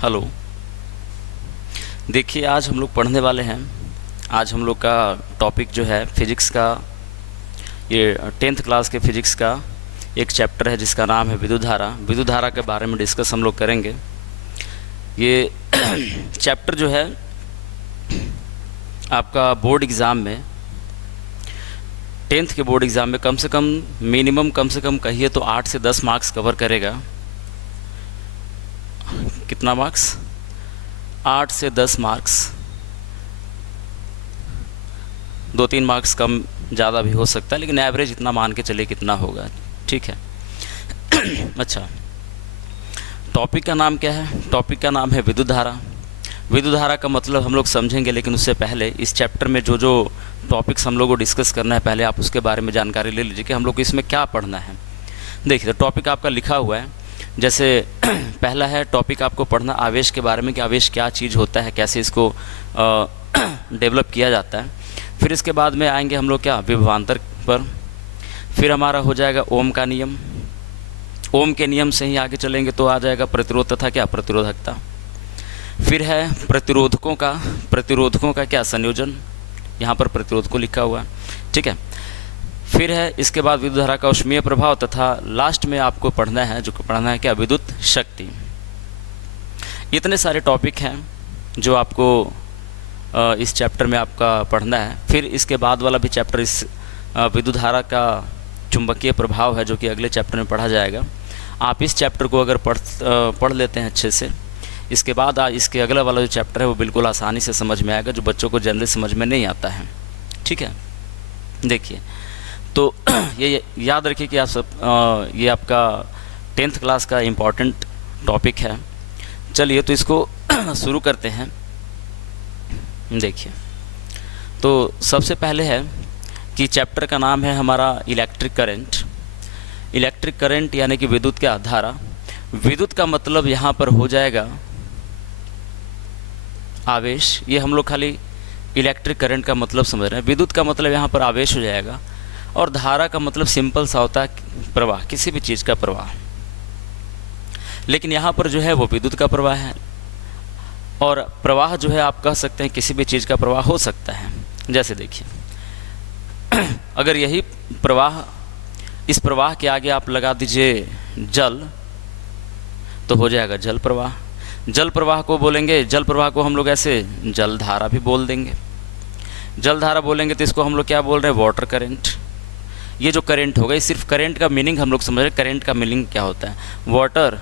Hello. देखिए, आज हम लोग पढ़ने वाले हैं। आज हम लोग का टॉपिक जो है फिज़िक्स का, ये 10th क्लास के फिज़िक्स का एक चैप्टर है जिसका नाम है विद्युत धारा। विद्युत धारा के बारे में डिस्कस हम लोग करेंगे। ये चैप्टर जो है आपका बोर्ड एग्ज़ाम में, 10th के बोर्ड एग्ज़ाम में कम से कम मिनिमम कम से कम कहिए तो 8 से 10 मार्क्स कवर करेगा। कितना मार्क्स? 8 से 10 मार्क्स। 2-3 मार्क्स कम ज़्यादा भी हो सकता है, लेकिन एवरेज इतना मान के चलिए कितना होगा। ठीक है। अच्छा, टॉपिक का नाम क्या है? टॉपिक का नाम है विद्युत धारा। विद्युत धारा का मतलब हम लोग समझेंगे, लेकिन उससे पहले इस चैप्टर में जो जो टॉपिक्स हम लोग को डिस्कस करना है, पहले आप उसके बारे में जानकारी ले लीजिए कि हम लोग को इसमें क्या पढ़ना है। देखिए, तो टॉपिक आपका लिखा हुआ है। जैसे पहला है टॉपिक आपको पढ़ना आवेश के बारे में कि आवेश क्या चीज़ होता है, कैसे इसको डेवलप किया जाता है। फिर इसके बाद में आएंगे हम लोग क्या, विभवांतर पर। फिर हमारा हो जाएगा ओम का नियम। ओम के नियम से ही आगे चलेंगे तो आ जाएगा प्रतिरोध तथा क्या, प्रतिरोधकता। फिर है प्रतिरोधकों का क्या, संयोजन। यहाँ पर प्रतिरोधकों लिखा हुआ है। ठीक है। फिर है इसके बाद विद्युत धारा का ऊष्मीय प्रभाव, तथा लास्ट में आपको पढ़ना है क्या, विद्युत शक्ति। इतने सारे टॉपिक हैं जो आपको इस चैप्टर में आपका पढ़ना है। फिर इसके बाद वाला भी चैप्टर इस विद्युत धारा का चुंबकीय प्रभाव है, जो कि अगले चैप्टर में पढ़ा जाएगा। आप इस चैप्टर को अगर पढ़ लेते हैं अच्छे से, इसके बाद इसके अगला वाला जो चैप्टर है वो बिल्कुल आसानी से समझ में आएगा, जो बच्चों को जनरली समझ में नहीं आता है। ठीक है। देखिए, तो ये याद रखिए कि आप सब ये आपका 10th क्लास का इम्पॉर्टेंट टॉपिक है। चलिए, तो इसको शुरू करते हैं। देखिए, तो सबसे पहले है कि चैप्टर का नाम है हमारा इलेक्ट्रिक करंट। इलेक्ट्रिक करंट यानी कि विद्युत क्या, धारा। विद्युत का मतलब यहाँ पर हो जाएगा आवेश। ये हम लोग खाली इलेक्ट्रिक करंट का मतलब समझ रहे हैं। विद्युत का मतलब यहाँ पर आवेश हो जाएगा, और धारा का मतलब सिंपल सा होता है प्रवाह, किसी भी चीज़ का प्रवाह। लेकिन यहाँ पर जो है वो विद्युत का प्रवाह है, और प्रवाह जो है आप कह सकते हैं किसी भी चीज़ का प्रवाह हो सकता है। जैसे देखिए, अगर यही प्रवाह, इस प्रवाह के आगे आप लगा दीजिए जल, तो हो जाएगा जल प्रवाह। जल प्रवाह को बोलेंगे, जल प्रवाह को हम लोग ऐसे जल धारा भी बोल देंगे। जल धारा बोलेंगे तो इसको हम लोग क्या बोल रहे हैं, वाटर करंट। ये जो करंट होगा, ये सिर्फ करंट का मीनिंग हम लोग समझ रहे हैं। करंट का मीनिंग क्या होता है, वाटर,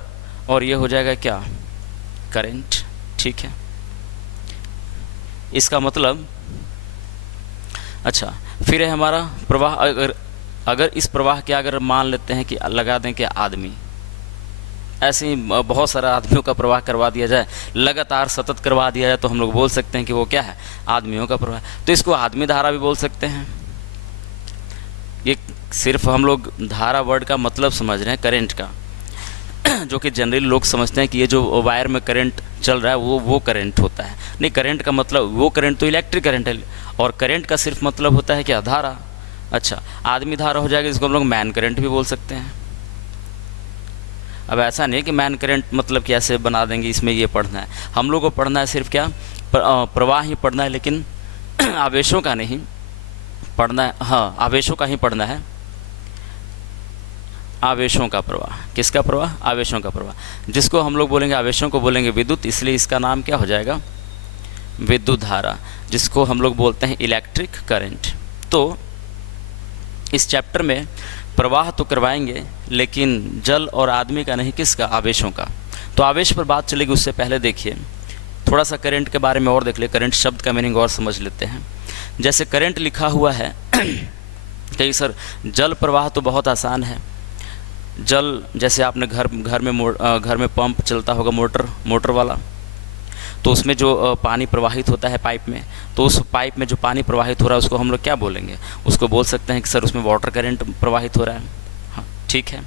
और ये हो जाएगा क्या, करंट। ठीक है, इसका मतलब। अच्छा, फिर है हमारा प्रवाह। अगर इस प्रवाह के अगर मान लेते हैं कि लगा दें कि आदमी, ऐसे ही बहुत सारा आदमियों का प्रवाह करवा दिया जाए, लगातार सतत करवा दिया जाए, तो हम लोग बोल सकते हैं कि वो क्या है, आदमियों का प्रवाह। तो इसको आदमी धारा भी बोल सकते हैं। ये सिर्फ हम लोग धारा वर्ड का मतलब समझ रहे हैं करंट का, जो कि जनरली लोग समझते हैं कि ये जो वायर में करंट चल रहा है वो करंट होता है। नहीं, करंट का मतलब वो करंट तो इलेक्ट्रिक करंट है, और करंट का सिर्फ मतलब होता है क्या, धारा। अच्छा, आदमी धारा हो जाएगा, जिसको हम लोग मैन करंट भी बोल सकते हैं। अब ऐसा नहीं है कि मैन करंट मतलब कैसे बना देंगे, इसमें ये पढ़ना है हम लोग को। पढ़ना है सिर्फ क्या, प्रवाह ही पढ़ना है, लेकिन आवेशों का नहीं पढ़ना है। हाँ, आवेशों का ही पढ़ना है। आवेशों का प्रवाह, किसका प्रवाह, आवेशों का प्रवाह, जिसको हम लोग बोलेंगे, आवेशों को बोलेंगे विद्युत, इसलिए इसका नाम क्या हो जाएगा, विद्युत धारा, जिसको हम लोग बोलते हैं इलेक्ट्रिक करंट। तो इस चैप्टर में प्रवाह तो करवाएंगे, लेकिन जल और आदमी का नहीं, किसका, आवेशों का। तो आवेश पर बात चलेगी, उससे पहले देखिए थोड़ा सा करंट के बारे में और देख ले, करंट शब्द का मीनिंग और समझ लेते हैं। जैसे करंट लिखा हुआ है कहीं सर जल प्रवाह तो बहुत आसान है। जल, जैसे आपने घर में पंप चलता होगा, मोटर वाला, तो उसमें जो पानी प्रवाहित होता है पाइप में, तो उस पाइप में जो पानी प्रवाहित हो रहा है उसको हम लोग क्या बोलेंगे, उसको बोल सकते हैं कि सर उसमें वाटर करंट प्रवाहित हो रहा है। हाँ, ठीक है।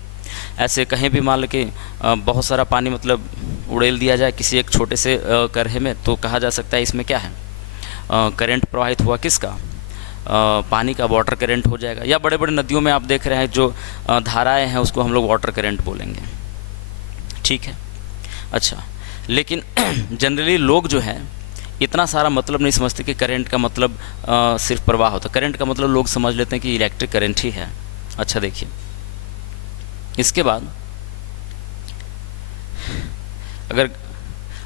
ऐसे कहीं भी मान लो कि बहुत सारा पानी मतलब उड़ेल दिया जाए किसी एक छोटे से करहे में, तो कहा जा सकता है इसमें क्या है, करंट प्रवाहित हुआ, किसका, पानी का वाटर करंट हो जाएगा, या बड़े बड़े नदियों में आप देख रहे हैं जो धाराएं हैं उसको हम लोग वाटर करंट बोलेंगे, ठीक है। अच्छा, लेकिन जनरली लोग जो है इतना सारा मतलब नहीं समझते कि करंट का मतलब सिर्फ प्रवाह होता है। करंट का मतलब लोग समझ लेते हैं कि इलेक्ट्रिक करंट ही है। अच्छा देखिए, इसके बाद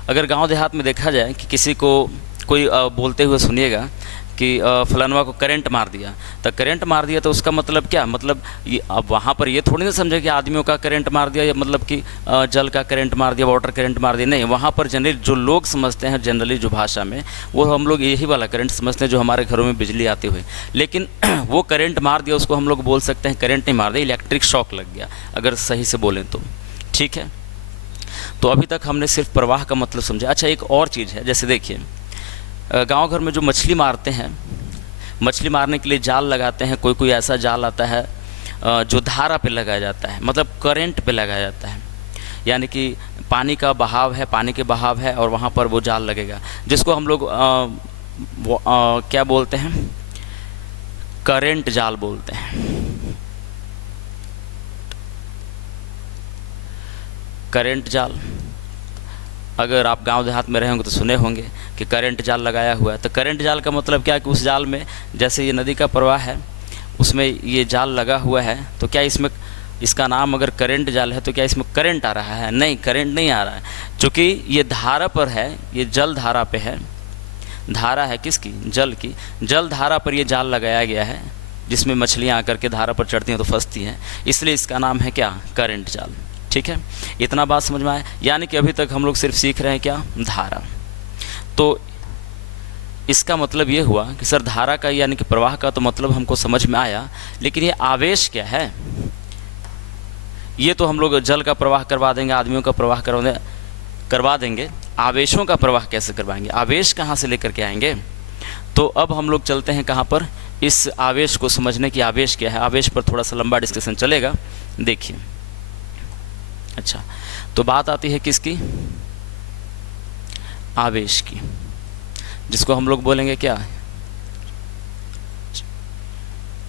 अगर गांव देहात में देखा जाए कि किसी को कोई बोलते हुए सुनिएगा कि फलानवा को करंट मार दिया, तो करंट मार दिया तो उसका मतलब क्या, मतलब ये अब वहाँ पर ये थोड़ी ना समझे कि आदमियों का करंट मार दिया या मतलब कि जल का करंट मार दिया, वाटर करंट मार दिया, नहीं। वहाँ पर जनरली जो लोग समझते हैं, जनरली जो भाषा में, वो हम लोग यही वाला करंट समझते हैं जो हमारे घरों में बिजली आती हुई। लेकिन वो करंट मार दिया उसको हम लोग बोल सकते हैं करंट नहीं मार दिया, इलेक्ट्रिक शॉक लग गया, अगर सही से बोलें तो, ठीक है। तो अभी तक हमने सिर्फ प्रवाह का मतलब समझा। अच्छा, एक और चीज़ है, जैसे देखिए गांव घर में जो मछली मारते हैं, मछली मारने के लिए जाल लगाते हैं, कोई कोई ऐसा जाल आता है जो धारा पे लगाया जाता है, मतलब करंट पे लगाया जाता है, यानी कि पानी का बहाव है, पानी के बहाव है और वहाँ पर वो जाल लगेगा, जिसको हम लोग क्या बोलते हैं, करंट जाल बोलते हैं, करंट जाल। अगर आप गांव देहात में रहे होंगे तो सुने होंगे कि करंट जाल लगाया हुआ है। तो करंट जाल का मतलब क्या है कि उस जाल में, जैसे ये नदी का प्रवाह है उसमें ये जाल लगा हुआ है, तो क्या इसमें, इसका नाम अगर करंट जाल है तो क्या इसमें करंट आ रहा है? नहीं, करंट नहीं आ रहा है, क्योंकि ये धारा पर है, ये जल धारा पे है। धारा है किसकी? जल की। जल धारा पर ये जाल लगाया गया है, जिसमें मछलियाँ आकर के धारा पर चढ़ती हैं तो फंसती हैं, इसलिए इसका नाम है क्या? करंट जाल, ठीक है। इतना बात समझ में आया? यानी कि अभी तक हम लोग सिर्फ सीख रहे हैं क्या? धारा। तो इसका मतलब ये हुआ कि सर धारा का यानी कि प्रवाह का तो मतलब हमको समझ में आया, लेकिन ये आवेश क्या है? ये तो हम लोग जल का प्रवाह करवा देंगे, आदमियों का प्रवाह करवा देंगे, आवेशों का प्रवाह कैसे करवाएंगे? आवेश कहाँ से लेकर के आएंगे? तो अब हम लोग चलते हैं कहाँ पर, इस आवेश को समझने की। आवेश क्या है? आवेश पर थोड़ा सा लंबा डिस्कशन चलेगा, देखिए। अच्छा, तो बात आती है किसकी? आवेश की, जिसको हम लोग बोलेंगे क्या?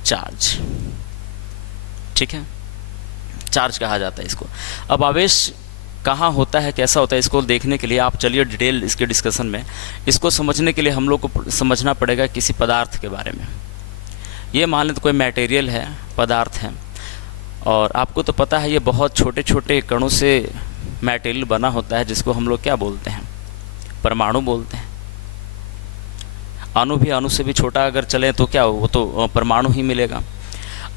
चार्ज, ठीक है, चार्ज कहा जाता है इसको। अब आवेश कहाँ होता है, कैसा होता है, इसको देखने के लिए आप चलिए डिटेल इसके डिस्कशन में। इसको समझने के लिए हम लोग को समझना पड़ेगा किसी पदार्थ के बारे में। ये मान लें तो कोई मटेरियल है, पदार्थ है, और आपको तो पता है ये बहुत छोटे छोटे कणों से मटेरियल बना होता है, जिसको हम लोग क्या बोलते हैं? परमाणु बोलते हैं। अणु भी अणु से भी छोटा अगर चले तो क्या, वो तो परमाणु ही मिलेगा।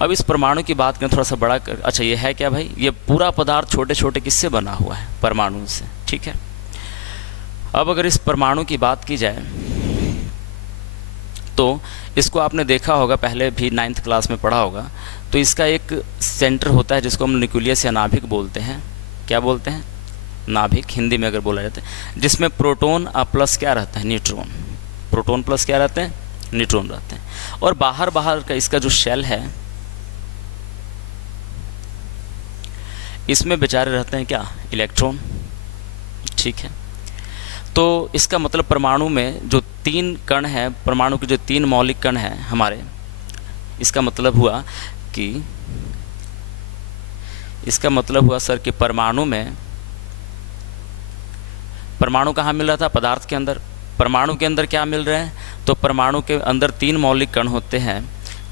अब इस परमाणु की बात करें थोड़ा सा बड़ा कर, अच्छा ये है क्या भाई? ये पूरा पदार्थ छोटे छोटे किससे बना हुआ है? परमाणु से, ठीक है। अब अगर इस परमाणु की बात की जाए तो इसको आपने देखा होगा, पहले भी 9th क्लास में पढ़ा होगा। तो इसका एक सेंटर होता है जिसको हम न्यूक्लियस या नाभिक बोलते हैं। क्या बोलते हैं? नाभिक, हिंदी में अगर बोला जाता है, जिसमें प्रोटॉन प्लस क्या रहता है? न्यूट्रॉन। प्रोटॉन प्लस क्या रहते हैं? न्यूट्रॉन रहते हैं। और बाहर का इसका जो शेल है, इसमें बेचारे रहते हैं क्या? इलेक्ट्रॉन, ठीक है। तो इसका मतलब परमाणु में जो 3 कण हैं, परमाणु के जो 3 मौलिक कण हैं हमारे, इसका मतलब हुआ कि सर कि परमाणु में, परमाणु कहाँ मिल रहा था? पदार्थ के अंदर। परमाणु के अंदर क्या मिल रहे हैं? तो परमाणु के अंदर 3 मौलिक कण होते हैं,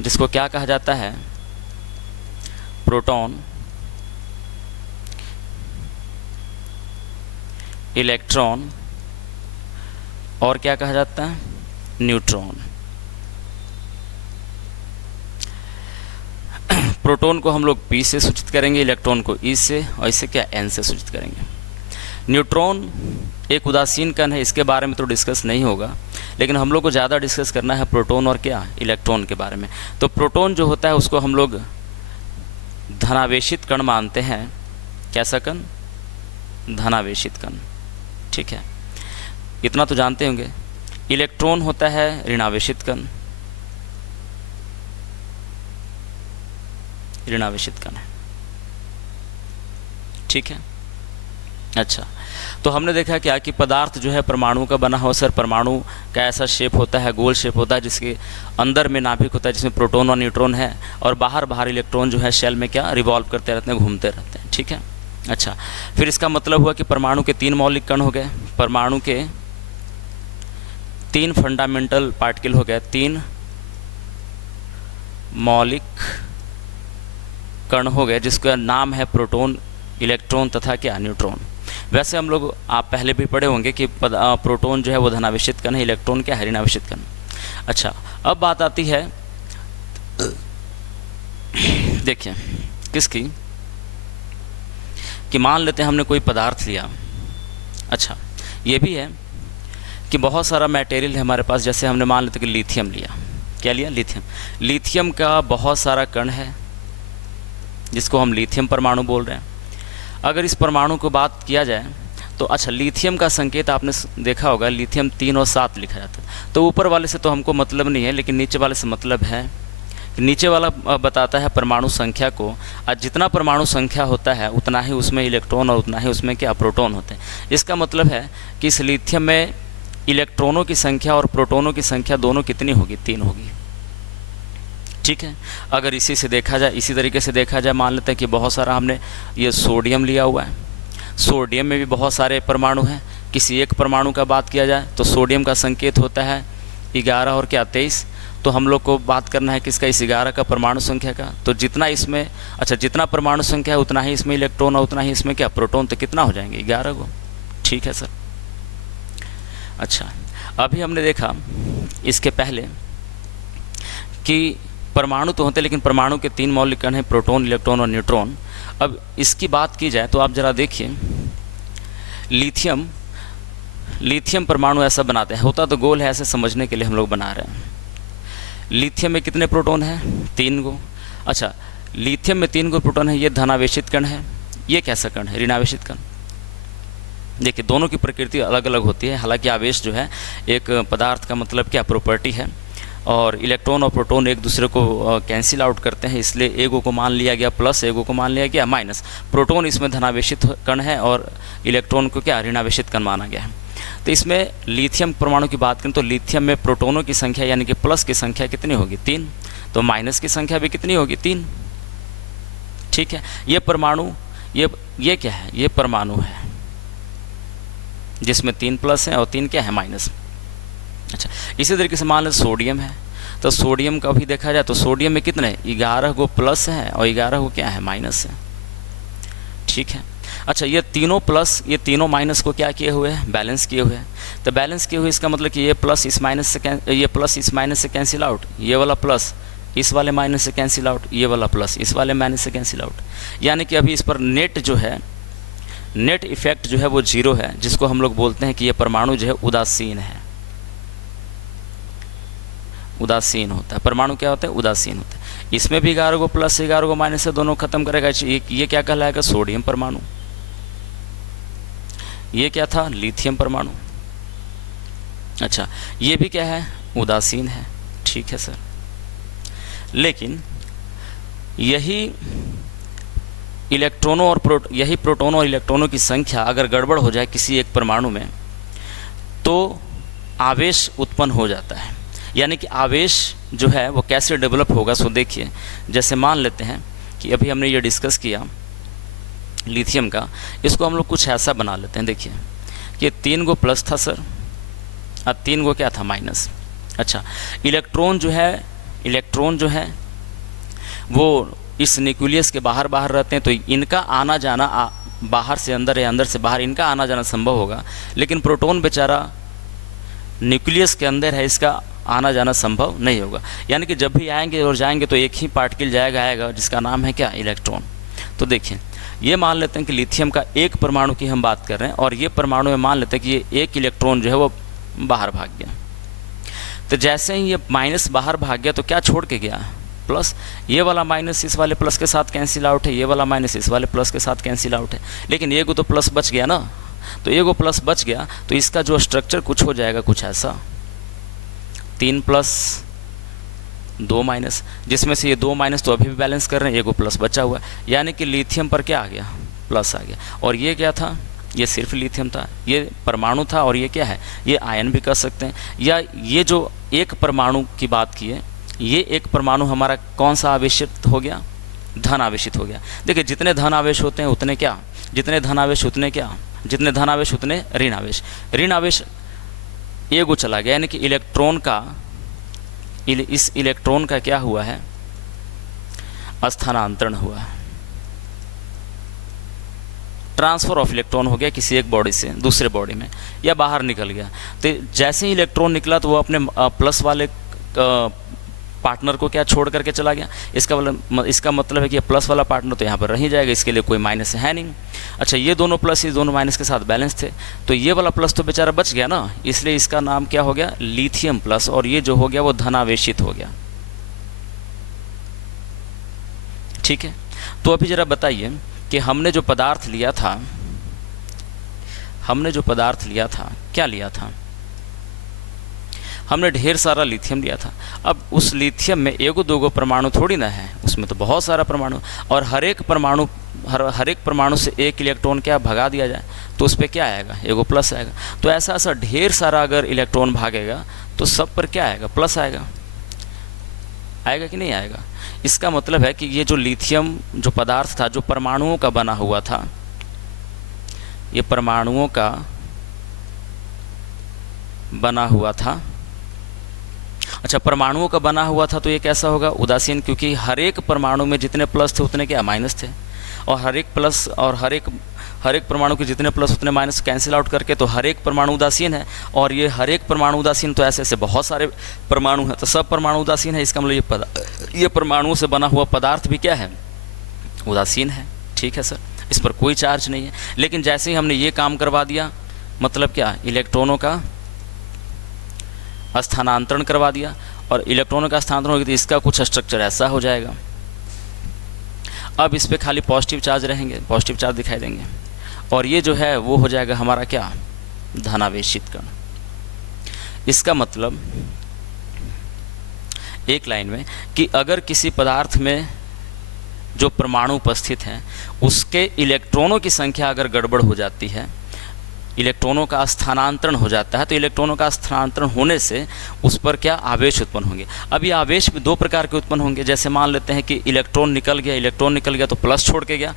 जिसको क्या कहा जाता है? प्रोटॉन, इलेक्ट्रॉन, और क्या कहा जाता है? न्यूट्रॉन। प्रोटॉन को हम लोग P से सूचित करेंगे, इलेक्ट्रॉन को E से, और इसे क्या? N से सूचित करेंगे। न्यूट्रॉन एक उदासीन कण है, इसके बारे में तो डिस्कस नहीं होगा, लेकिन हम लोग को ज़्यादा डिस्कस करना है प्रोटॉन और क्या? इलेक्ट्रॉन के बारे में। तो प्रोटॉन जो होता है उसको हम लोग धनावेशित कण मानते हैं। कैसा कण? धनावेशित कण, ठीक है, इतना तो जानते होंगे। इलेक्ट्रॉन होता है ऋणावेशित कण, ऋणावेशित कण है, ठीक है। अच्छा, तो हमने देखा क्या कि पदार्थ जो है परमाणु का बना हुआ सर। परमाणु का ऐसा शेप होता है, गोल शेप होता है, जिसके अंदर में नाभिक होता है जिसमें प्रोटॉन और न्यूट्रॉन है, और बाहर बाहर इलेक्ट्रॉन जो है शेल में क्या रिवॉल्व करते रहते हैं, घूमते रहते हैं। ठीक है। अच्छा, फिर इसका मतलब हुआ कि परमाणु के 3 मौलिक कण हो गए, परमाणु के 3 फंडामेंटल पार्टिकल हो गए, 3 मौलिक कण हो गए, जिसका नाम है प्रोटॉन, इलेक्ट्रॉन तथा क्या न्यूट्रॉन। वैसे हम लोग आप पहले भी पढ़े होंगे कि प्रोटॉन जो है वो धनावेशित कण है, इलेक्ट्रॉन क्या है ऋणावेशित कण। अच्छा, अब बात आती है देखिए किसकी, कि मान लेते हैं हमने कोई पदार्थ लिया। अच्छा, ये भी है कि बहुत सारा मटेरियल है हमारे पास, जैसे हमने मान लेते कि लिथियम लिया। क्या लिया? लिथियम। लिथियम का बहुत सारा कण है जिसको हम लिथियम परमाणु बोल रहे हैं। अगर इस परमाणु को बात किया जाए तो अच्छा, लिथियम का संकेत आपने देखा होगा, लिथियम 3 और 7 लिखा जाता है। तो ऊपर वाले से तो हमको मतलब नहीं है, लेकिन नीचे वाले से मतलब है। नीचे वाला बताता है परमाणु संख्या को, और जितना परमाणु संख्या होता है उतना ही उसमें इलेक्ट्रॉन और उतना ही उसमें क्या प्रोटॉन होते हैं। इसका मतलब है कि इस लिथियम में इलेक्ट्रॉनों की संख्या और प्रोटॉनों की संख्या दोनों कितनी होगी? 3 होगी। ठीक है। अगर इसी से देखा जाए, इसी तरीके से देखा जाए, मान लेते हैं कि बहुत सारा हमने ये सोडियम लिया हुआ है। सोडियम में भी बहुत सारे परमाणु हैं। किसी एक परमाणु का बात किया जाए तो सोडियम का संकेत होता है 11 और क्या 23। तो हम लोग को बात करना है किसका? इस 11 का परमाणु संख्या का। तो जितना इसमें अच्छा, जितना परमाणु संख्या है उतना ही इसमें इलेक्ट्रॉन और उतना ही इसमें क्या प्रोटॉन। तो कितना हो जाएंगे? 11 को। ठीक है सर। अच्छा, अभी हमने देखा इसके पहले कि परमाणु तो होते हैं, लेकिन परमाणु के 3 मौलिक कण हैं, प्रोटॉन, इलेक्ट्रॉन और न्यूट्रॉन। अब इसकी बात की जाए तो आप ज़रा देखिए, लिथियम परमाणु ऐसा बनाते हैं, होता तो गोल है, ऐसे समझने के लिए हम लोग बना रहे हैं। लिथियम में कितने प्रोटॉन हैं? 3 गो। अच्छा, लिथियम में 3 गो प्रोटॉन है, ये धनावेशित कण है। ये कैसा कण है? ऋणावेशित कण। देखिए, दोनों की प्रकृति अलग अलग होती है। हालांकि आवेश जो है एक पदार्थ का मतलब क्या प्रॉपर्टी है, और इलेक्ट्रॉन और प्रोटॉन एक दूसरे को कैंसिल आउट करते हैं, इसलिए एगो को मान लिया गया प्लस, एगो को मान लिया गया माइनस। प्रोटॉन इसमें धनावेशित कण है और इलेक्ट्रॉन को क्या ऋणावेशित कण माना गया है। तो इसमें लिथियम परमाणु की बात करें तो लिथियम में प्रोटॉनों की संख्या यानी कि प्लस की संख्या कितनी होगी? 3। तो माइनस की संख्या भी कितनी होगी? 3। ठीक है। ये परमाणु ये क्या है? ये परमाणु है जिसमें 3 प्लस है और 3 क्या है? माइनस। अच्छा, इसी तरीके से मान लें सोडियम है, तो सोडियम का भी देखा जाए तो सोडियम में कितने? 11 गो प्लस है और 11 गो क्या है? माइनस है। ठीक है। अच्छा, ये तीनों प्लस ये तीनों माइनस को क्या किए हुए हैं? बैलेंस किए हुए हैं। तो बैलेंस किए हुए इसका मतलब कि ये प्लस इस माइनस से कैंसिल आउट, ये वाला प्लस इस वाले माइनस से कैंसिल आउट, ये वाला प्लस इस वाले माइनस से कैंसिल आउट। यानी कि अभी इस पर नेट जो है, नेट इफेक्ट जो है वो 0 है, जिसको हम लोग बोलते हैं कि ये परमाणु जो है उदासीन है। उदासीन होता है परमाणु। क्या होता है? उदासीन होता है। इसमें भी 11 को प्लस 11 को माइनस से दोनों खत्म करेगा। ये क्या कहलाएगा? सोडियम परमाणु। ये क्या था? लिथियम परमाणु। अच्छा, ये भी क्या है? उदासीन है। ठीक है सर। लेकिन यही प्रोटॉनों और इलेक्ट्रॉनों की संख्या अगर गड़बड़ हो जाए किसी एक परमाणु में तो आवेश उत्पन्न हो जाता है। यानी कि आवेश जो है वो कैसे डेवलप होगा? सो देखिए, जैसे मान लेते हैं कि अभी हमने ये डिस्कस किया लिथियम का, इसको हम लोग कुछ ऐसा बना लेते हैं। देखिए कि 3 गो प्लस था सर और 3 गो क्या था? माइनस। अच्छा, इलेक्ट्रॉन जो है वो इस न्यूक्लियस के बाहर रहते हैं, तो इनका आना जाना बाहर से अंदर या अंदर से बाहर इनका आना जाना संभव होगा। लेकिन प्रोटॉन बेचारा न्यूक्लियस के अंदर है, इसका आना जाना संभव नहीं होगा। यानी कि जब भी आएंगे और जाएंगे तो एक ही पार्टिकल आएगा जिसका नाम है क्या? इलेक्ट्रॉन। तो देखिए, ये मान लेते हैं कि लिथियम का एक परमाणु की हम बात कर रहे हैं, और ये परमाणु में मान लेते हैं कि ये एक इलेक्ट्रॉन जो है वो बाहर भाग गया। तो जैसे ही ये माइनस बाहर भाग गया तो क्या छोड़ के गया? प्लस। ये वाला माइनस इस वाले प्लस के साथ कैंसिल आउट है, ये वाला माइनस इस वाले प्लस के साथ कैंसिल आउट है। लेकिन ये को तो प्लस बच गया ना, तो ये को प्लस बच गया तो इसका जो स्ट्रक्चर कुछ हो जाएगा कुछ ऐसा, 3 प्लस 2 माइनस, जिसमें से ये 2 माइनस तो अभी भी बैलेंस कर रहे हैं, ये को प्लस बचा हुआ है। यानी कि लिथियम पर क्या आ गया? प्लस आ गया। और ये क्या था? ये सिर्फ लिथियम था, ये परमाणु था, और ये क्या है, ये आयन भी कह सकते हैं। या ये जो एक परमाणु की बात की है, ये एक परमाणु हमारा कौन सा आवेशित हो गया, धन आवेशित हो गया। देखिए जितने धन आवेश होते हैं उतने क्या, जितने धन आवेश उतने क्या, जितने धन आवेश उतने ऋण आवेश। ऋण आवेश एगो चला गया, यानी कि इलेक्ट्रॉन का, इस इलेक्ट्रॉन का क्या हुआ है, स्थानांतरण हुआ है, ट्रांसफ़र ऑफ इलेक्ट्रॉन हो गया किसी एक बॉडी से दूसरे बॉडी में, या बाहर निकल गया। तो जैसे ही इलेक्ट्रॉन निकला तो वो अपने प्लस वाले पार्टनर को क्या छोड़ करके चला गया। इसका मतलब है कि प्लस वाला पार्टनर तो यहाँ पर रह ही जाएगा, इसके लिए कोई माइनस है नहीं। अच्छा, ये दोनों प्लस, ये दोनों माइनस के साथ बैलेंस थे, तो ये वाला प्लस तो बेचारा बच गया ना, इसलिए इसका नाम क्या हो गया, लिथियम प्लस, और ये जो हो गया वो धनावेशित हो गया। ठीक है, तो अभी ज़रा बताइए कि हमने जो पदार्थ लिया था, क्या लिया था, हमने ढेर सारा लिथियम लिया था। अब उस लिथियम में एगो दोगो परमाणु थोड़ी ना है, उसमें तो बहुत सारा परमाणु, और हर एक परमाणु से एक इलेक्ट्रॉन क्या भगा दिया जाए तो उस पर क्या आएगा, एगो प्लस आएगा। तो ऐसा ढेर सारा अगर इलेक्ट्रॉन भागेगा तो सब पर क्या आएगा, प्लस आएगा कि नहीं आएगा। इसका मतलब है कि ये जो लिथियम जो पदार्थ था, जो परमाणुओं का बना हुआ था, ये परमाणुओं का बना हुआ था। अच्छा, परमाणुओं का बना हुआ था तो ये कैसा होगा, उदासीन, क्योंकि हर एक परमाणु में जितने प्लस थे उतने क्या माइनस थे, और हर एक परमाणु के जितने प्लस उतने माइनस कैंसिल आउट करके तो हर एक परमाणु उदासीन है। और ये हर एक परमाणु उदासीन, तो ऐसे बहुत सारे परमाणु हैं, तो सब परमाणु उदासीन है। इसका मतलब ये परमाणुओं से बना हुआ पदार्थ भी क्या है, उदासीन है। ठीक है सर, इस पर कोई चार्ज नहीं है। लेकिन जैसे ही हमने ये काम करवा दिया, मतलब क्या, इलेक्ट्रॉनों का स्थानांतरण करवा दिया, और इलेक्ट्रॉनों का स्थानांतरण हो गया तो इसका कुछ स्ट्रक्चर ऐसा हो जाएगा। अब इस पे खाली पॉजिटिव चार्ज रहेंगे, पॉजिटिव चार्ज दिखाई देंगे, और ये जो है वो हो जाएगा हमारा क्या, धनावेशित कण। इसका मतलब एक लाइन में कि अगर किसी पदार्थ में जो परमाणु उपस्थित हैं उसके इलेक्ट्रॉनों की संख्या अगर गड़बड़ हो जाती है, इलेक्ट्रॉनों का स्थानांतरण हो जाता है, तो इलेक्ट्रॉनों का स्थानांतरण होने से उस पर क्या, आवेश उत्पन्न होंगे। अब ये आवेश भी दो प्रकार के उत्पन्न होंगे। जैसे मान लेते हैं कि इलेक्ट्रॉन निकल गया तो प्लस छोड़ के गया,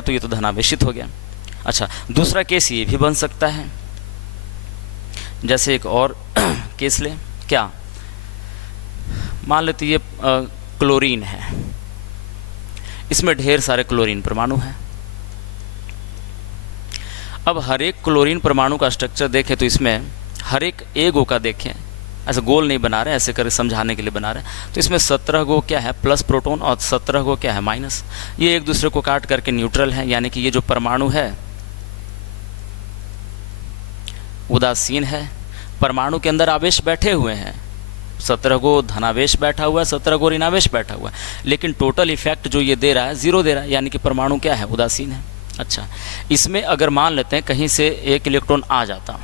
तो ये तो धनावेशित हो गया। अच्छा, दूसरा केस ये भी बन सकता है, जैसे एक और केस ले, क्या, मान लेते ये क्लोरीन है, इसमें ढेर सारे क्लोरीन परमाणु हैं। अब हर एक क्लोरीन परमाणु का स्ट्रक्चर देखें तो इसमें हर एक गो का देखें, ऐसे गोल नहीं बना रहे, ऐसे कर समझाने के लिए बना रहे हैं। तो इसमें 17 गो क्या है, प्लस प्रोटॉन, और 17 गो क्या है, माइनस। ये एक दूसरे को काट करके न्यूट्रल है, यानी कि ये जो परमाणु है उदासीन है। परमाणु के अंदर आवेश बैठे हुए हैं, 17 गो धनावेश बैठा हुआ है, 17 गो ऋणावेश बैठा हुआ है, लेकिन टोटल इफेक्ट जो ये दे रहा है 0 दे रहा है, यानी कि परमाणु क्या है, उदासीन है। अच्छा, इसमें अगर मान लेते हैं कहीं से एक इलेक्ट्रॉन आ जाता,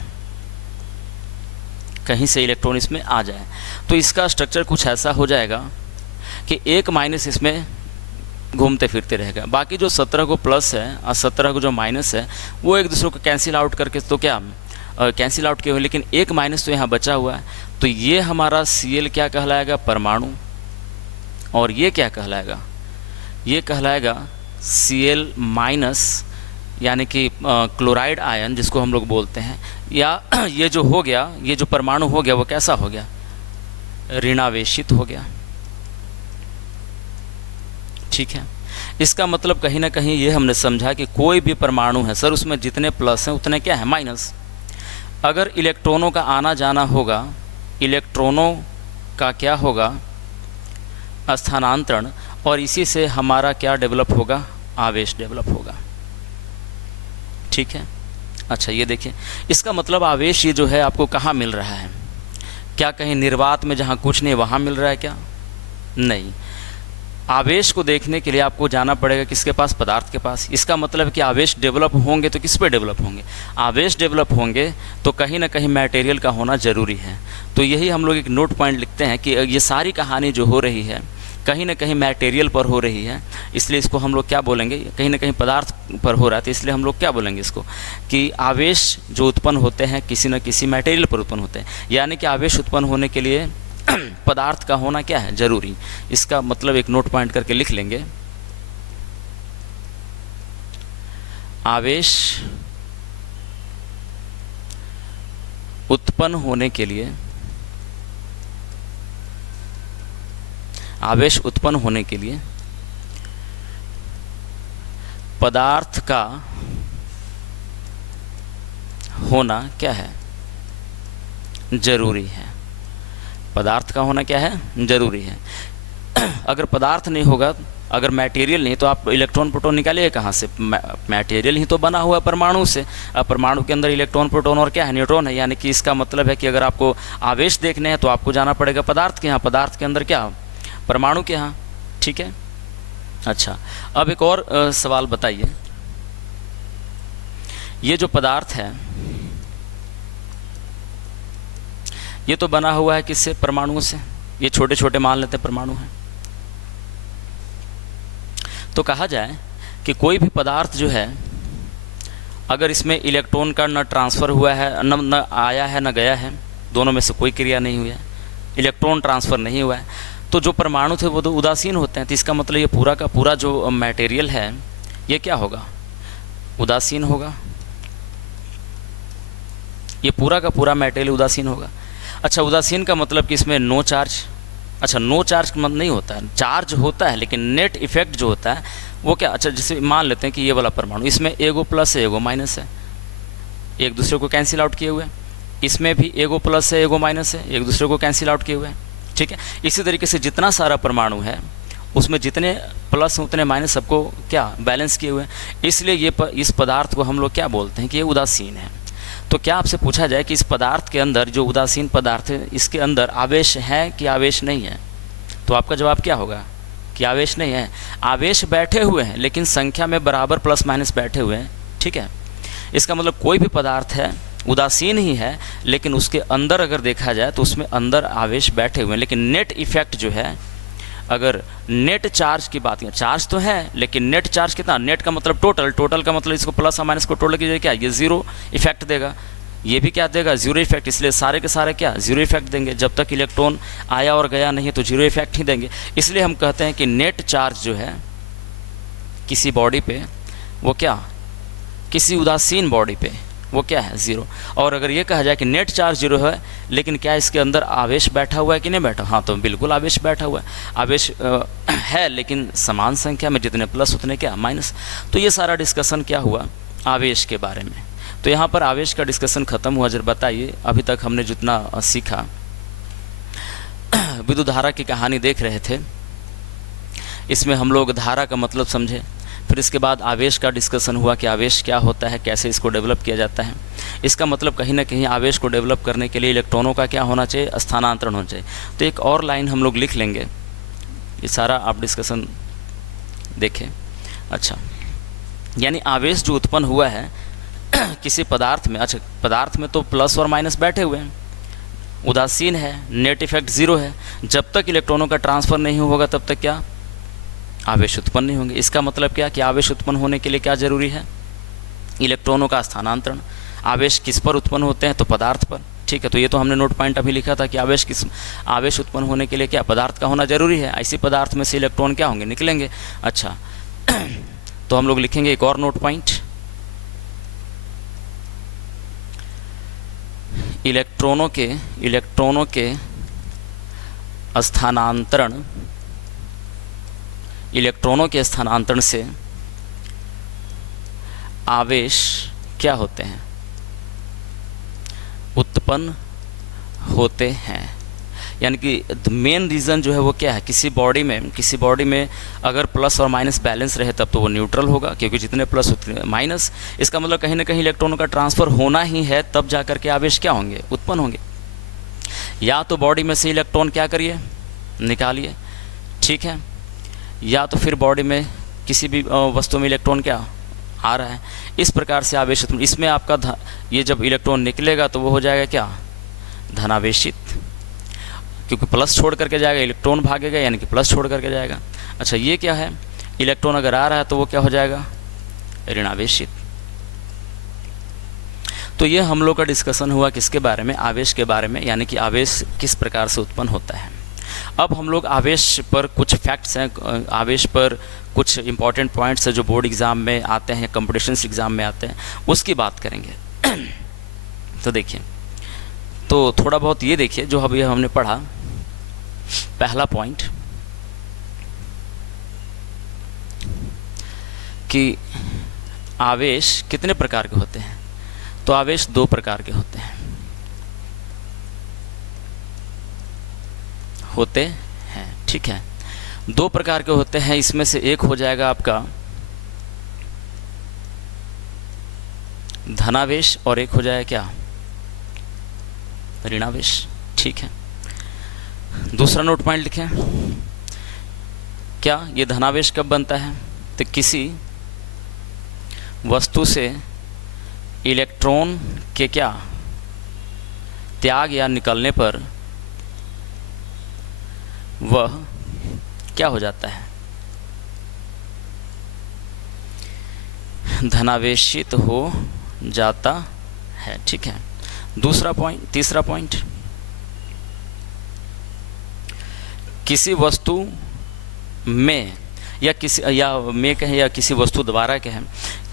कहीं से इलेक्ट्रॉन इसमें आ जाए, तो इसका स्ट्रक्चर कुछ ऐसा हो जाएगा कि एक माइनस इसमें घूमते फिरते रहेगा, बाकी जो 17 को प्लस है और 17 को जो माइनस है वो एक दूसरे को कैंसिल आउट करके तो क्या कैंसिल आउट किए हुए, लेकिन एक माइनस तो यहाँ बचा हुआ है। तो ये हमारा Cl क्या कहलाएगा, परमाणु, और ये क्या कहलाएगा, ये कहलाएगा Cl माइनस, यानी कि क्लोराइड आयन जिसको हम लोग बोलते हैं। या ये जो हो गया, ये जो परमाणु हो गया वो कैसा हो गया, ऋणावेशित हो गया। ठीक है, इसका मतलब कहीं ना कहीं ये हमने समझा कि कोई भी परमाणु है सर, उसमें जितने प्लस हैं उतने क्या है, माइनस। अगर इलेक्ट्रॉनों का आना जाना होगा, इलेक्ट्रॉनों का क्या होगा, स्थानांतरण, और इसी से हमारा क्या डेवलप होगा, आवेश डेवलप होगा। ठीक है, अच्छा ये देखिए, इसका मतलब आवेश ये जो है आपको कहाँ मिल रहा है, क्या कहीं निर्वात में जहाँ कुछ नहीं वहाँ मिल रहा है क्या, नहीं। आवेश को देखने के लिए आपको जाना पड़ेगा किसके पास, पदार्थ के पास। इसका मतलब कि आवेश डेवलप होंगे तो किस पे डेवलप होंगे, आवेश डेवलप होंगे तो कहीं ना कहीं मटेरियल का होना ज़रूरी है। तो यही हम लोग एक नोट पॉइंट लिखते हैं कि ये सारी कहानी जो हो रही है कहीं ना कहीं मटेरियल पर हो रही है, इसलिए इसको हम लोग क्या बोलेंगे, कहीं ना कहीं पदार्थ पर हो रहा है, तो इसलिए हम लोग क्या बोलेंगे इसको कि आवेश जो उत्पन्न होते हैं किसी न किसी मटेरियल पर उत्पन्न होते हैं। यानी कि आवेश उत्पन्न होने के लिए पदार्थ का होना क्या है, जरूरी। इसका मतलब एक नोट पॉइंट करके लिख लेंगे, आवेश उत्पन्न होने के लिए, आवेश उत्पन्न होने के लिए पदार्थ का होना क्या है, जरूरी है। पदार्थ का होना क्या है, जरूरी है। अगर पदार्थ नहीं होगा, अगर मटेरियल नहीं, तो आप इलेक्ट्रॉन प्रोटॉन निकालिए कहाँ से, मटेरियल ही तो बना हुआ है परमाणु से। अब परमाणु के अंदर इलेक्ट्रॉन प्रोटॉन और क्या है, न्यूट्रॉन है। यानी कि इसका मतलब है कि अगर आपको आवेश देखने हैं तो आपको जाना पड़ेगा पदार्थ के यहाँ, पदार्थ के अंदर क्या, परमाणु के यहाँ, ठीक है। अच्छा, अब एक और सवाल बताइए, ये जो पदार्थ है ये तो बना हुआ है किससे, परमाणुओं से। ये छोटे छोटे मान लेते हैं परमाणु हैं। तो कहा जाए कि कोई भी पदार्थ जो है, अगर इसमें इलेक्ट्रॉन का न ट्रांसफ़र हुआ है, न आया है न गया है, दोनों में से कोई क्रिया नहीं हुई है, इलेक्ट्रॉन ट्रांसफ़र नहीं हुआ है, तो जो परमाणु थे वो तो उदासीन होते हैं। तो इसका मतलब ये पूरा का पूरा जो मटेरियल है ये क्या होगा, उदासीन होगा। ये पूरा का पूरा मटेरियल उदासीन होगा। अच्छा, उदासीन का मतलब कि इसमें नो चार्ज। अच्छा, नो चार्ज का मतलब नहीं होता है, चार्ज होता है लेकिन नेट इफेक्ट जो होता है वो क्या, अच्छा जैसे मान लेते हैं कि ये वाला परमाणु, इसमें एगो प्लस है एगो माइनस है, एक दूसरे को कैंसिल आउट किए हुए हैं। इसमें भी एगो प्लस है एगो माइनस है, एक दूसरे को कैंसिल आउट किए हुए हैं, ठीक है। इसी तरीके से जितना सारा परमाणु है उसमें जितने प्लस उतने माइनस सबको क्या बैलेंस किए हुए हैं। इसलिए ये इस पदार्थ को हम लोग क्या बोलते हैं कि ये उदासीन है। तो क्या आपसे पूछा जाए कि इस पदार्थ के अंदर जो उदासीन पदार्थ है इसके अंदर आवेश है कि आवेश नहीं है, तो आपका जवाब क्या होगा कि आवेश नहीं है। आवेश बैठे हुए हैं लेकिन संख्या में बराबर प्लस माइनस बैठे हुए हैं, ठीक है। इसका मतलब कोई भी पदार्थ है उदासीन ही है लेकिन उसके अंदर अगर देखा जाए तो उसमें अंदर आवेश बैठे हुए हैं, लेकिन नेट इफेक्ट जो है, अगर नेट चार्ज की बात करें, चार्ज तो है लेकिन नेट चार्ज कितना, नेट का मतलब टोटल, टोटल का मतलब इसको प्लस और माइनस को टोटल कीजिए क्या, ये जीरो इफेक्ट देगा, ये भी क्या देगा, जीरो इफेक्ट। इसलिए सारे के सारे क्या जीरो इफेक्ट देंगे, जब तक इलेक्ट्रॉन आया और गया नहीं तो जीरो इफेक्ट ही देंगे। इसलिए हम कहते हैं कि नेट चार्ज जो है किसी बॉडी पे वो क्या, किसी उदासीन बॉडी पे वो क्या है, ज़ीरो। और अगर ये कहा जाए कि नेट चार्ज जीरो है लेकिन क्या इसके अंदर आवेश बैठा हुआ है कि नहीं बैठा, हाँ तो बिल्कुल आवेश बैठा हुआ है। आवेश है लेकिन समान संख्या में, जितने प्लस उतने क्या माइनस। तो ये सारा डिस्कशन क्या हुआ आवेश के बारे में। तो यहाँ पर आवेश का डिस्कशन ख़त्म हुआ। जरा बताइए अभी तक हमने जितना सीखा, विद्युत धारा की कहानी देख रहे थे, इसमें हम लोग धारा का मतलब समझे, फिर इसके बाद आवेश का डिस्कशन हुआ कि आवेश क्या होता है, कैसे इसको डेवलप किया जाता है। इसका मतलब कहीं ना कहीं आवेश को डेवलप करने के लिए इलेक्ट्रॉनों का क्या होना चाहिए, स्थानांतरण होना चाहिए। तो एक और लाइन हम लोग लिख लेंगे, ये सारा आप डिस्कशन देखें। अच्छा, यानी आवेश जो उत्पन्न हुआ है किसी पदार्थ में, अच्छा पदार्थ में तो प्लस और माइनस बैठे हुए हैं, उदासीन है, नेट इफेक्ट ज़ीरो है, जब तक इलेक्ट्रॉनों का ट्रांसफ़र नहीं होगा तब तक क्या आवेश उत्पन्न नहीं होंगे। इसका मतलब क्या कि आवेश उत्पन्न होने के लिए क्या जरूरी है, इलेक्ट्रॉनों का स्थानांतरण। आवेश किस पर उत्पन्न होते हैं, तो पदार्थ पर, ठीक है। तो ये तो हमने नोट पॉइंट अभी लिखा था कि आवेश उत्पन्न होने के लिए क्या पदार्थ का होना जरूरी है, ऐसी पदार्थ में से इलेक्ट्रॉन क्या होंगे, निकलेंगे। अच्छा तो हम लोग लिखेंगे एक और नोट पॉइंट, इलेक्ट्रॉनों के स्थानांतरण, इलेक्ट्रॉनों के स्थानांतरण से आवेश क्या होते हैं, उत्पन्न होते हैं। यानी कि मेन रीज़न जो है वो क्या है, किसी बॉडी में अगर प्लस और माइनस बैलेंस रहे तब तो वो न्यूट्रल होगा, क्योंकि जितने प्लस उतने माइनस। इसका मतलब कहीं ना कहीं इलेक्ट्रॉनों का ट्रांसफ़र होना ही है, तब जा कर के आवेश क्या होंगे, उत्पन्न होंगे। या तो बॉडी में से इलेक्ट्रॉन क्या करिए, निकालिए, ठीक है, या तो फिर बॉडी में किसी भी वस्तु में इलेक्ट्रॉन क्या आ रहा है, इस प्रकार से आवेश उत्पन्न। इसमें आपका ये जब इलेक्ट्रॉन निकलेगा तो वो हो जाएगा क्या, धनावेशित। क्योंकि प्लस छोड़ करके जाएगा, इलेक्ट्रॉन भागेगा यानी कि प्लस छोड़ करके जाएगा। अच्छा ये क्या है, इलेक्ट्रॉन अगर आ रहा है तो वो क्या हो जाएगा, ऋणावेशित। तो ये हम लोग का डिस्कशन हुआ किसके बारे में, आवेश के बारे में, यानी कि आवेश किस प्रकार से उत्पन्न होता है। अब हम लोग आवेश पर कुछ फैक्ट्स हैं, आवेश पर कुछ इंपॉर्टेंट पॉइंट्स हैं जो बोर्ड एग्ज़ाम में आते हैं, कंपटीशन्स एग्ज़ाम में आते हैं, उसकी बात करेंगे। तो देखिए, तो थोड़ा बहुत ये देखिए जो अभी हमने पढ़ा। पहला पॉइंट कि आवेश कितने प्रकार के होते हैं, तो आवेश 2 प्रकार के होते हैं, ठीक है। 2 प्रकार के होते हैं, इसमें से एक हो जाएगा आपका धनावेश और एक हो जाएगा क्या, ऋणावेश, ठीक है। दूसरा नोट पॉइंट लिखें, क्या ये धनावेश कब बनता है, तो किसी वस्तु से इलेक्ट्रॉन के क्या त्याग या निकलने पर वह क्या हो जाता है, धनावेशित हो जाता है, ठीक है। दूसरा पॉइंट, तीसरा पॉइंट, किसी वस्तु में या किसी वस्तु द्वारा कहें,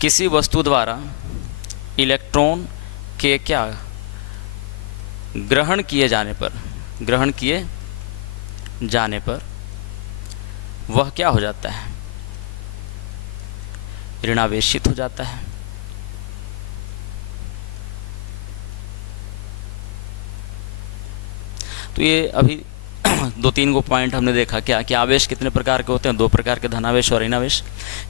किसी वस्तु द्वारा इलेक्ट्रॉन के क्या ग्रहण किए जाने पर वह क्या हो जाता है, ऋणावेशित हो जाता है। तो ये अभी 2-3 गो पॉइंट हमने देखा क्या कि आवेश कितने प्रकार के होते हैं, 2 प्रकार के, धनावेश और ऋणावेश।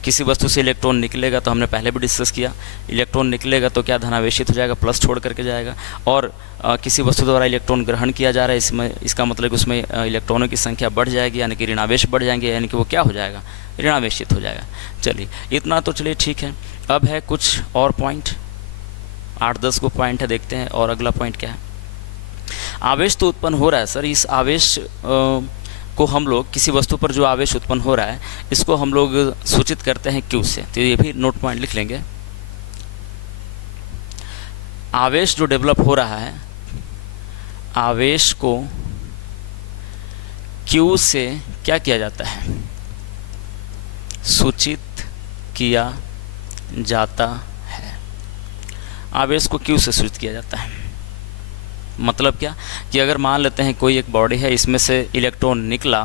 किसी वस्तु से इलेक्ट्रॉन निकलेगा तो हमने पहले भी डिस्कस किया, इलेक्ट्रॉन निकलेगा तो क्या धनावेशित हो जाएगा, प्लस छोड़ करके जाएगा। और किसी वस्तु द्वारा इलेक्ट्रॉन ग्रहण किया जा रहा है, इसमें इसका मतलब उसमें इलेक्ट्रॉनों की संख्या बढ़ जाएगी, यानी कि ऋणावेश बढ़ जाएंगे, यानी कि वो क्या हो जाएगा, ऋणावेशित हो जाएगा। चलिए इतना तो चलिए ठीक है। अब है कुछ और पॉइंट, 8-10 को पॉइंट है, देखते हैं। और अगला पॉइंट क्या है, आवेश तो उत्पन्न हो रहा है सर, इस आवेश को हम लोग, किसी वस्तु पर जो आवेश उत्पन्न हो रहा है इसको हम लोग सूचित करते हैं क्यू से। तो ये भी नोट पॉइंट लिख लेंगे। आवेश जो डेवलप हो रहा है, आवेश को क्यू से क्या किया जाता है, सूचित किया जाता है। आवेश को क्यू से सूचित किया जाता है, मतलब क्या कि अगर मान लेते हैं कोई एक बॉडी है, इसमें से इलेक्ट्रॉन निकला,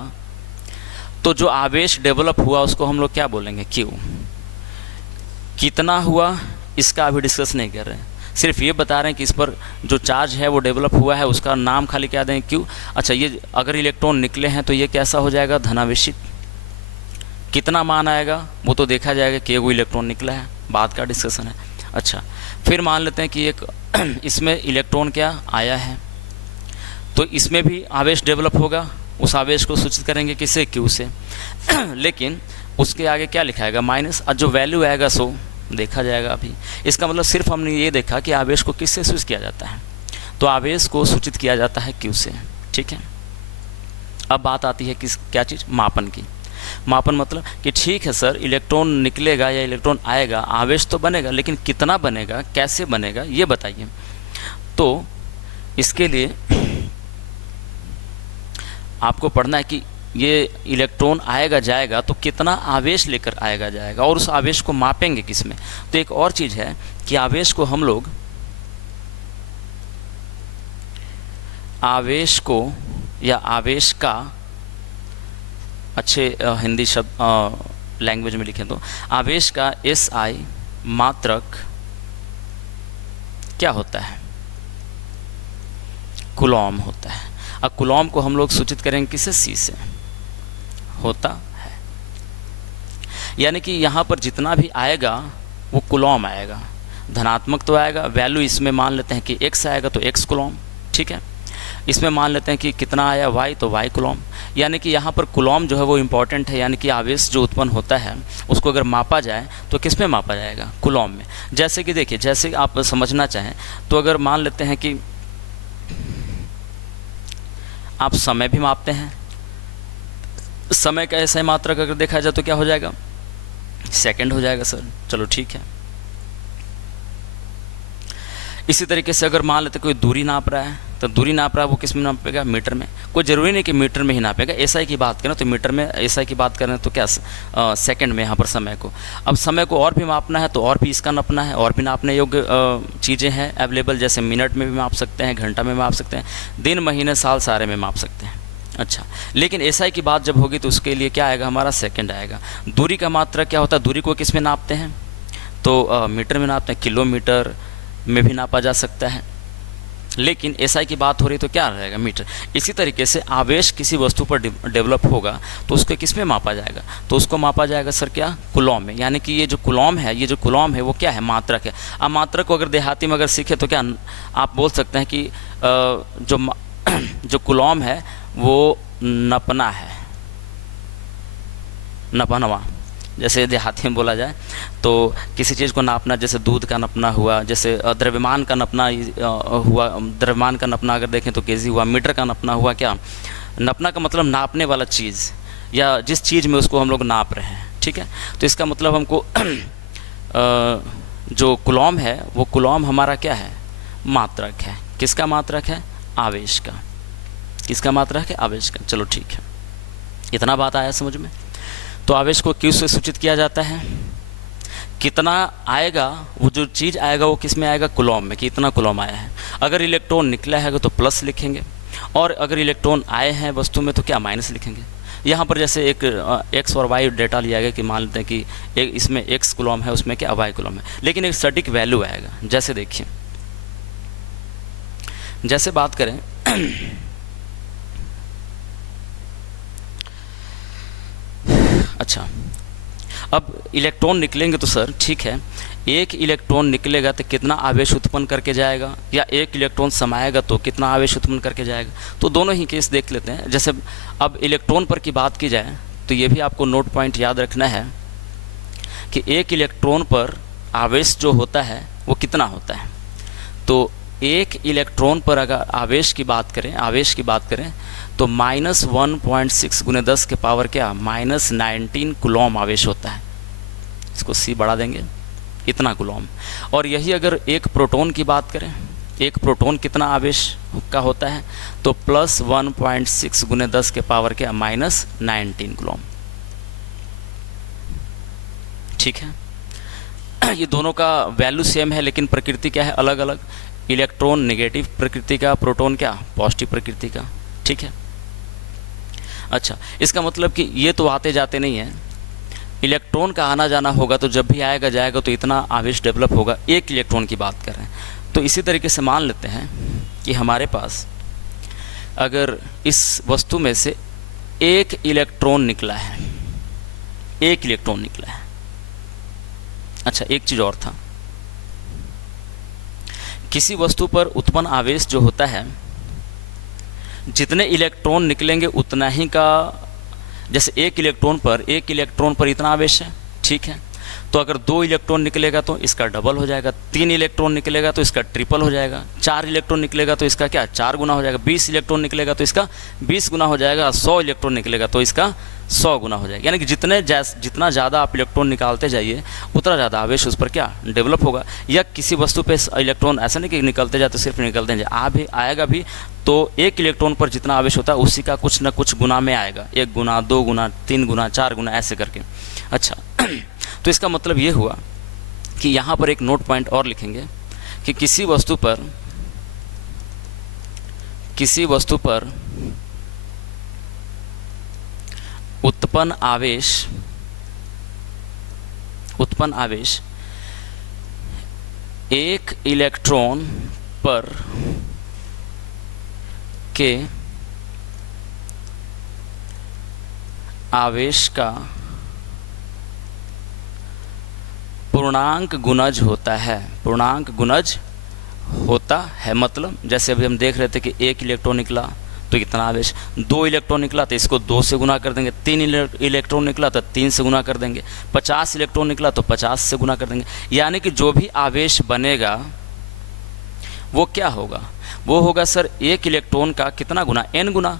तो जो आवेश डेवलप हुआ उसको हम लोग क्या बोलेंगे, क्यू। कितना हुआ इसका अभी डिस्कस नहीं कर रहे हैं, सिर्फ ये बता रहे हैं कि इस पर जो चार्ज है वो डेवलप हुआ है, उसका नाम खाली क्या दें, क्यू। अच्छा, ये अगर इलेक्ट्रॉन निकले हैं तो ये कैसा हो जाएगा, धनावेशित। कितना मान आएगा वो तो देखा जाएगा कि वो इलेक्ट्रॉन निकला है, बाद का डिस्कशन है। अच्छा, फिर मान लेते हैं कि एक इसमें इलेक्ट्रॉन क्या आया है, तो इसमें भी आवेश डेवलप होगा, उस आवेश को सूचित करेंगे किससे, क्यू से। लेकिन उसके आगे क्या लिखाएगा, माइनस, और जो वैल्यू आएगा सो देखा जाएगा अभी। इसका मतलब सिर्फ हमने ये देखा कि आवेश को किससे सूचित किया जाता है, तो आवेश को सूचित किया जाता है क्यू से, ठीक है। अब बात आती है किस, क्या चीज़, मापन की। मापन मतलब कि ठीक है सर, इलेक्ट्रॉन निकलेगा या इलेक्ट्रॉन आएगा, आवेश तो बनेगा, लेकिन कितना बनेगा, कैसे बनेगा, ये बताइए। तो इसके लिए आपको पढ़ना है कि ये इलेक्ट्रॉन आएगा जाएगा तो कितना आवेश लेकर आएगा जाएगा, और उस आवेश को मापेंगे किस में। तो एक और चीज़ है कि आवेश को हम लोग, आवेश को या आवेश का, अच्छे हिंदी शब्द लैंग्वेज में लिखें तो आवेश का SI मात्रक क्या होता है, कूलॉम होता है। अब कूलॉम को हम लोग सूचित करेंगे किससे, C से होता है, यानी कि यहाँ पर जितना भी आएगा वो कूलॉम आएगा। धनात्मक तो आएगा, वैल्यू इसमें मान लेते हैं कि x आएगा तो x कूलॉम, ठीक है। इसमें मान लेते हैं कि कितना आया y, तो y कूलॉम। यानी कि यहाँ पर कूलॉम जो है वो इम्पॉर्टेंट है, यानी कि आवेश जो उत्पन्न होता है उसको अगर मापा जाए तो किस में मापा जाएगा, कूलॉम में। जैसे कि देखिए, जैसे आप समझना चाहें तो अगर मान लेते हैं कि आप समय भी मापते हैं, समय का ऐसा मात्रक अगर देखा जाए तो क्या हो जाएगा, सेकंड हो जाएगा सर। चलो ठीक है। इसी तरीके से अगर मान लेते कोई दूरी नाप रहा है, तो दूरी नाप रहा है वो किस में नापेगा, मीटर में। कोई ज़रूरी नहीं कि मीटर में ही नापेगा, एसआई की बात करें तो मीटर में, एसआई की बात करें तो क्या सेकंड में यहाँ पर समय को। अब समय को और भी मापना है तो और भी इसका नापना है, और भी नापने योग्य चीज़ें हैं अवेलेबल, जैसे मिनट में भी माप सकते हैं, घंटा में माप सकते हैं, दिन महीने साल सारे में माप सकते हैं। अच्छा, लेकिन एसआई की बात जब होगी तो उसके लिए क्या आएगा, हमारा सेकंड आएगा। दूरी का मात्रा क्या होता है, दूरी को किस में नापते हैं, तो मीटर में नापते हैं, किलोमीटर में भी नापा जा सकता है, लेकिन एसआई की बात हो रही तो क्या रहेगा, मीटर। इसी तरीके से आवेश किसी वस्तु पर डेवलप होगा तो उसको किस में मापा जाएगा, तो उसको मापा जाएगा सर क्या, कूलॉम में। यानी कि ये जो कूलॉम है, ये जो कूलॉम है वो क्या है, मात्रक है। अब मात्रक को अगर देहाती में अगर सीखे तो क्या आप बोल सकते हैं कि जो कूलॉम है वो नपना है, नपनवा, जैसे देहाती में बोला जाए तो किसी चीज़ को नापना, जैसे दूध का नपना हुआ, जैसे द्रव्यमान का नपना हुआ, द्रव्यमान का नपना अगर देखें तो केजी हुआ, मीटर का नपना हुआ क्या, नपना का मतलब नापने वाला चीज़ या जिस चीज़ में उसको हम लोग नाप रहे हैं, ठीक है। तो इसका मतलब हमको जो कूलॉम है वो कूलॉम हमारा क्या है, मात्रक है। किसका मात्रक है, आवेश का। किसका मात्रक है, आवेश का। चलो ठीक है, इतना बात आया समझ में। तो आवेश को क्यू से सूचित किया जाता है, कितना आएगा, वो जो चीज़ आएगा वो किस में आएगा, कूलॉम में, कि इतना कूलॉम आया है। अगर इलेक्ट्रॉन निकला है तो प्लस लिखेंगे, और अगर इलेक्ट्रॉन आए हैं वस्तु में तो क्या, माइनस लिखेंगे। यहाँ पर जैसे एक एक्स और वाई डेटा लिया गया कि मान लेते हैं कि एक इसमें एक्स कूलॉम है, उसमें क्या वाई कूलॉम है, लेकिन एक सटीक वैल्यू आएगा। जैसे देखिए, जैसे बात करें अच्छा, अब इलेक्ट्रॉन निकलेंगे तो सर ठीक है, एक इलेक्ट्रॉन निकलेगा तो कितना आवेश उत्पन्न करके जाएगा, या एक इलेक्ट्रॉन समाएगा तो कितना आवेश उत्पन्न करके जाएगा। तो दोनों ही केस देख लेते हैं। जैसे अब इलेक्ट्रॉन पर की बात की जाए तो ये भी आपको नोट पॉइंट याद रखना है कि एक इलेक्ट्रॉन पर आवेश जो होता है वो कितना होता है। तो एक इलेक्ट्रॉन पर अगर आवेश की बात करें तो -1.6 गुने 10 के पावर क्या, -19 कूलॉम आवेश होता है। इसको सी बढ़ा देंगे, इतना कूलॉम। और यही अगर एक प्रोटॉन की बात करें, एक प्रोटॉन कितना आवेश का होता है, तो +1.6 गुने 10 के पावर क्या, -19 कूलॉम। ठीक है, ये दोनों का वैल्यू सेम है, लेकिन प्रकृति क्या है, अलग अलग। इलेक्ट्रॉन नेगेटिव प्रकृति का, प्रोटॉन क्या, पॉजिटिव प्रकृति का। ठीक है, अच्छा, इसका मतलब कि ये तो आते जाते नहीं है, इलेक्ट्रॉन का आना जाना होगा, तो जब भी आएगा जाएगा तो इतना आवेश डेवलप होगा। एक इलेक्ट्रॉन की बात कर रहे हैं, तो इसी तरीके से मान लेते हैं कि हमारे पास अगर इस वस्तु में से एक इलेक्ट्रॉन निकला है, एक इलेक्ट्रॉन निकला है। अच्छा, एक चीज़ और था, किसी वस्तु पर उत्पन्न आवेश जो होता है, जितने इलेक्ट्रॉन निकलेंगे उतना ही का, जैसे एक इलेक्ट्रॉन पर इतना आवेश है, ठीक है। तो अगर 2 इलेक्ट्रॉन निकलेगा तो इसका डबल हो जाएगा, 3 इलेक्ट्रॉन निकलेगा तो इसका ट्रिपल हो जाएगा, 4 इलेक्ट्रॉन निकलेगा तो इसका क्या, 4 गुना हो जाएगा, 20 इलेक्ट्रॉन निकलेगा तो इसका 20 गुना हो जाएगा, 100 इलेक्ट्रॉन निकलेगा तो इसका 100 गुना हो जाएगा। यानी कि जितना ज़्यादा आप इलेक्ट्रॉन निकालते जाइए उतना ज़्यादा आवेश उस पर क्या, डेवलप होगा। या किसी वस्तु पे इलेक्ट्रॉन ऐसा नहीं कि निकलते जाते सिर्फ निकलते जाए, आएगा भी, तो एक इलेक्ट्रॉन पर जितना आवेश होता है उसी का कुछ ना कुछ गुना में आएगा, 1 गुना, 2 गुना, 3 गुना, 4 गुना, ऐसे करके। अच्छा, तो इसका मतलब ये हुआ कि यहाँ पर एक नोट पॉइंट और लिखेंगे कि किसी वस्तु पर उत्पन्न आवेश एक इलेक्ट्रॉन पर के आवेश का पूर्णांक गुणज होता है, पूर्णांक गुणज होता है। मतलब जैसे अभी हम देख रहे थे कि एक इलेक्ट्रॉन निकला तो इतना आवेश, 2 इलेक्ट्रॉन निकला तो इसको 2 से गुना कर देंगे, 3 इलेक्ट्रॉन निकला तो 3 से गुना कर देंगे, 50 इलेक्ट्रॉन निकला तो 50 से गुना कर देंगे। यानी कि जो भी आवेश बनेगा वो क्या होगा, वो होगा सर एक इलेक्ट्रॉन का कितना गुना, n गुना।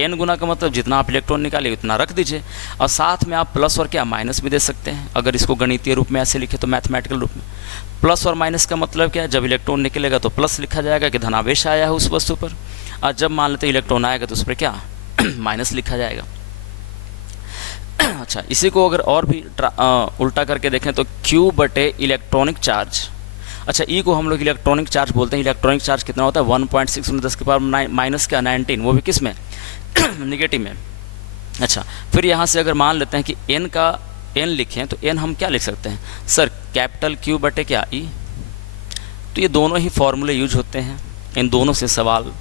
n गुना का मतलब जितना आप इलेक्ट्रॉन निकाले उतना रख दीजिए, और साथ में आप प्लस और क्या माइनस भी दे सकते हैं। अगर इसको गणितीय रूप में ऐसे लिखे तो मैथमेटिकल रूप में प्लस और माइनस का मतलब क्या है, जब इलेक्ट्रॉन निकलेगा तो प्लस लिखा जाएगा कि धनावेश आया है उस वस्तु पर, और जब मान लेते इलेक्ट्रॉन आएगा तो उस पर क्या माइनस लिखा जाएगा। अच्छा, इसी को अगर और भी उल्टा करके देखें तो Q बटे इलेक्ट्रॉनिक चार्ज। अच्छा, E को हम लोग इलेक्ट्रॉनिक चार्ज बोलते हैं। इलेक्ट्रॉनिक चार्ज कितना होता है 1.6 × 10 की पावर माइनस क्या 19, वो भी किस में निगेटिव में। अच्छा, फिर यहाँ से अगर मान लेते हैं कि n का n लिखें तो n हम क्या लिख सकते हैं सर, कैपिटल Q बटे क्या E। तो ये दोनों ही फॉर्मूले यूज होते हैं, इन दोनों से सवाल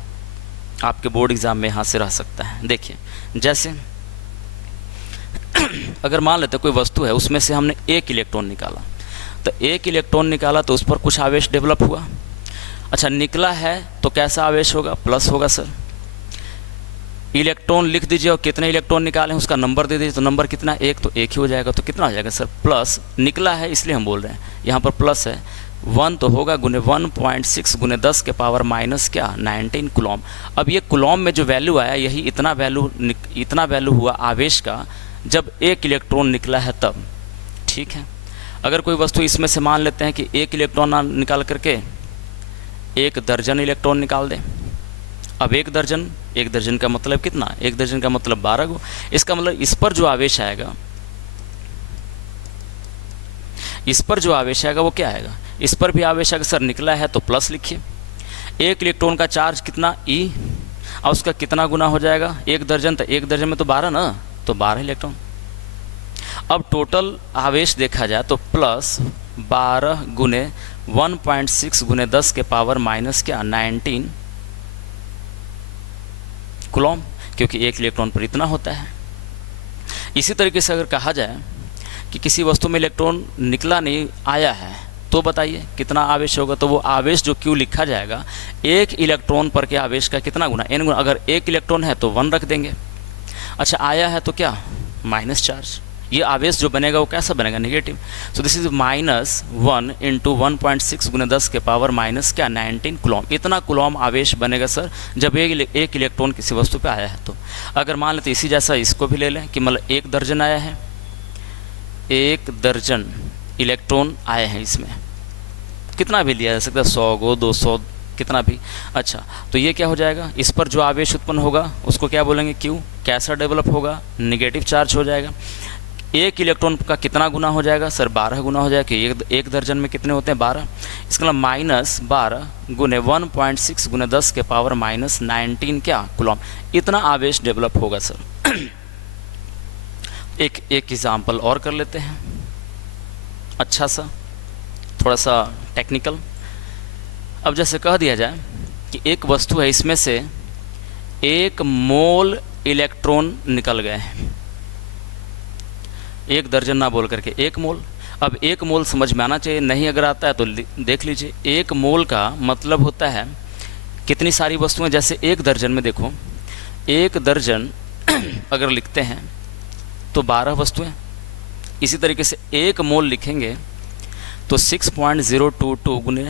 आपके बोर्ड एग्ज़ाम में यहाँ से रह सकता है। देखिए, जैसे अगर मान लेते हैं कोई वस्तु है, उसमें से हमने एक इलेक्ट्रॉन निकाला, तो एक इलेक्ट्रॉन निकाला तो उस पर कुछ आवेश डेवलप हुआ। अच्छा, निकला है तो कैसा आवेश होगा, प्लस होगा सर। इलेक्ट्रॉन लिख दीजिए और कितने इलेक्ट्रॉन निकाले हैं उसका नंबर दे दीजिए, तो नंबर कितना, एक, तो एक ही हो जाएगा। तो कितना हो जाएगा सर, प्लस। निकला है इसलिए हम बोल रहे हैं, यहाँ पर प्लस है, 1 तो होगा गुने 1.6 गुने 10 के पावर माइनस क्या 19 कूलॉम। अब ये कूलॉम में जो वैल्यू आया, यही इतना वैल्यू हुआ आवेश का जब एक इलेक्ट्रॉन निकला है तब। ठीक है, अगर कोई वस्तु इसमें से मान लेते हैं कि एक इलेक्ट्रॉन निकाल करके 1 दर्जन इलेक्ट्रॉन निकाल दें। अब 1 दर्जन का मतलब कितना, 1 दर्जन का मतलब 12 गो। इसका मतलब इस पर जो आवेश आएगा, वो क्या आएगा, इस पर भी आवेश अगर सर निकला है तो प्लस लिखिए। 1 इलेक्ट्रॉन का चार्ज कितना E, और उसका कितना गुना हो जाएगा 1 दर्जन, तो 1 दर्जन में तो 12 ना, तो 12 इलेक्ट्रॉन। अब टोटल आवेश देखा जाए तो प्लस 12 गुने 1.6 गुने 10 के पावर माइनस क्या 19 कूलॉम, क्योंकि एक इलेक्ट्रॉन पर इतना होता है। इसी तरीके से अगर कहा जाए कि किसी वस्तु में इलेक्ट्रॉन निकला नहीं, आया है, तो बताइए कितना आवेश होगा। तो वो आवेश जो Q लिखा जाएगा, एक इलेक्ट्रॉन पर के आवेश का कितना गुना, n गुना। अगर एक इलेक्ट्रॉन है तो 1 रख देंगे। अच्छा, आया है तो क्या माइनस चार्ज, ये आवेश जो बनेगा वो कैसा बनेगा, नेगेटिव। सो दिस इज -1 × 1.6 गुने 10 के पावर माइनस क्या 19 कूलॉम। इतना कूलॉम आवेश बनेगा सर जब एक इलेक्ट्रॉन किसी वस्तु पे आया है तो। अगर मान लेते इसी जैसा इसको भी ले लें कि मतलब 1 दर्जन आया है, 1 दर्जन इलेक्ट्रॉन आए हैं, इसमें कितना भी लिया जा सकता है, 100 गो 200 कितना भी। अच्छा, तो ये क्या हो जाएगा, इस पर जो आवेश उत्पन्न होगा उसको क्या बोलेंगे, Q। कैसा डेवलप होगा, निगेटिव चार्ज हो जाएगा। 1 इलेक्ट्रॉन का कितना गुना हो जाएगा सर, 12 गुना हो जाएगा, कि 1 दर्जन में कितने होते हैं 12। इसका मतलब -12 गुने 1.6 गुने 10 के पावर माइनस 19 क्या कूलॉम। इतना आवेश डेवलप होगा सर। एक एग्जाम्पल और कर लेते हैं, अच्छा सा, थोड़ा सा टेक्निकल। अब जैसे कह दिया जाए कि एक वस्तु है, इसमें से 1 मोल इलेक्ट्रॉन निकल गए हैं, 1 दर्जन ना बोल करके 1 मोल। अब 1 मोल समझ में आना चाहिए, नहीं अगर आता है तो देख लीजिए। 1 मोल का मतलब होता है कितनी सारी वस्तुएं, जैसे 1 दर्जन में देखो, 1 दर्जन अगर लिखते हैं तो 12 वस्तुएं। इसी तरीके से 1 मोल लिखेंगे तो 6.022 गुने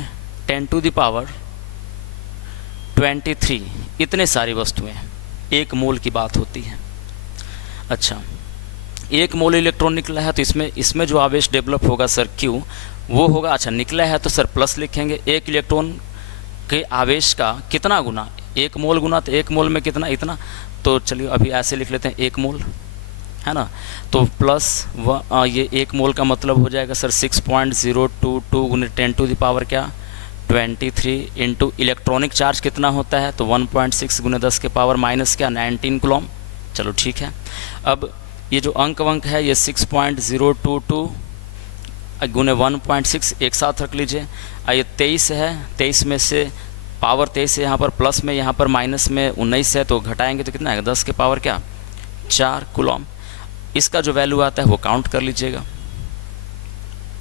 10 टू द पावर 23, इतने सारी वस्तुएं 1 मोल की बात होती है। अच्छा, 1 मोल इलेक्ट्रॉन निकला है तो इसमें जो आवेश डेवलप होगा सर Q, वो होगा। अच्छा, निकला है तो सर प्लस लिखेंगे। 1 इलेक्ट्रॉन के आवेश का कितना गुना, 1 मोल गुना, तो 1 मोल में कितना, इतना। तो चलिए अभी ऐसे लिख लेते हैं 1 मोल, है ना। तो प्लस ये 1 मोल का मतलब हो जाएगा सर 6.022 गुने 10 टू द पावर क्या 23 इंटू इलेक्ट्रॉनिक चार्ज कितना होता है, तो 1.6 गुने 10 के पावर माइनस क्या 19 कूलॉम। चलो ठीक है। अब ये जो अंक है ये 6.022 गुने 1.6 एक साथ रख लीजिए। ये 23 है, 23 में से पावर 23 है यहाँ पर, प्लस में यहाँ पर माइनस में 19 है, तो घटाएंगे तो कितना आएगा 10 के पावर क्या 4 कूलॉम। इसका जो वैल्यू आता है वो काउंट कर लीजिएगा।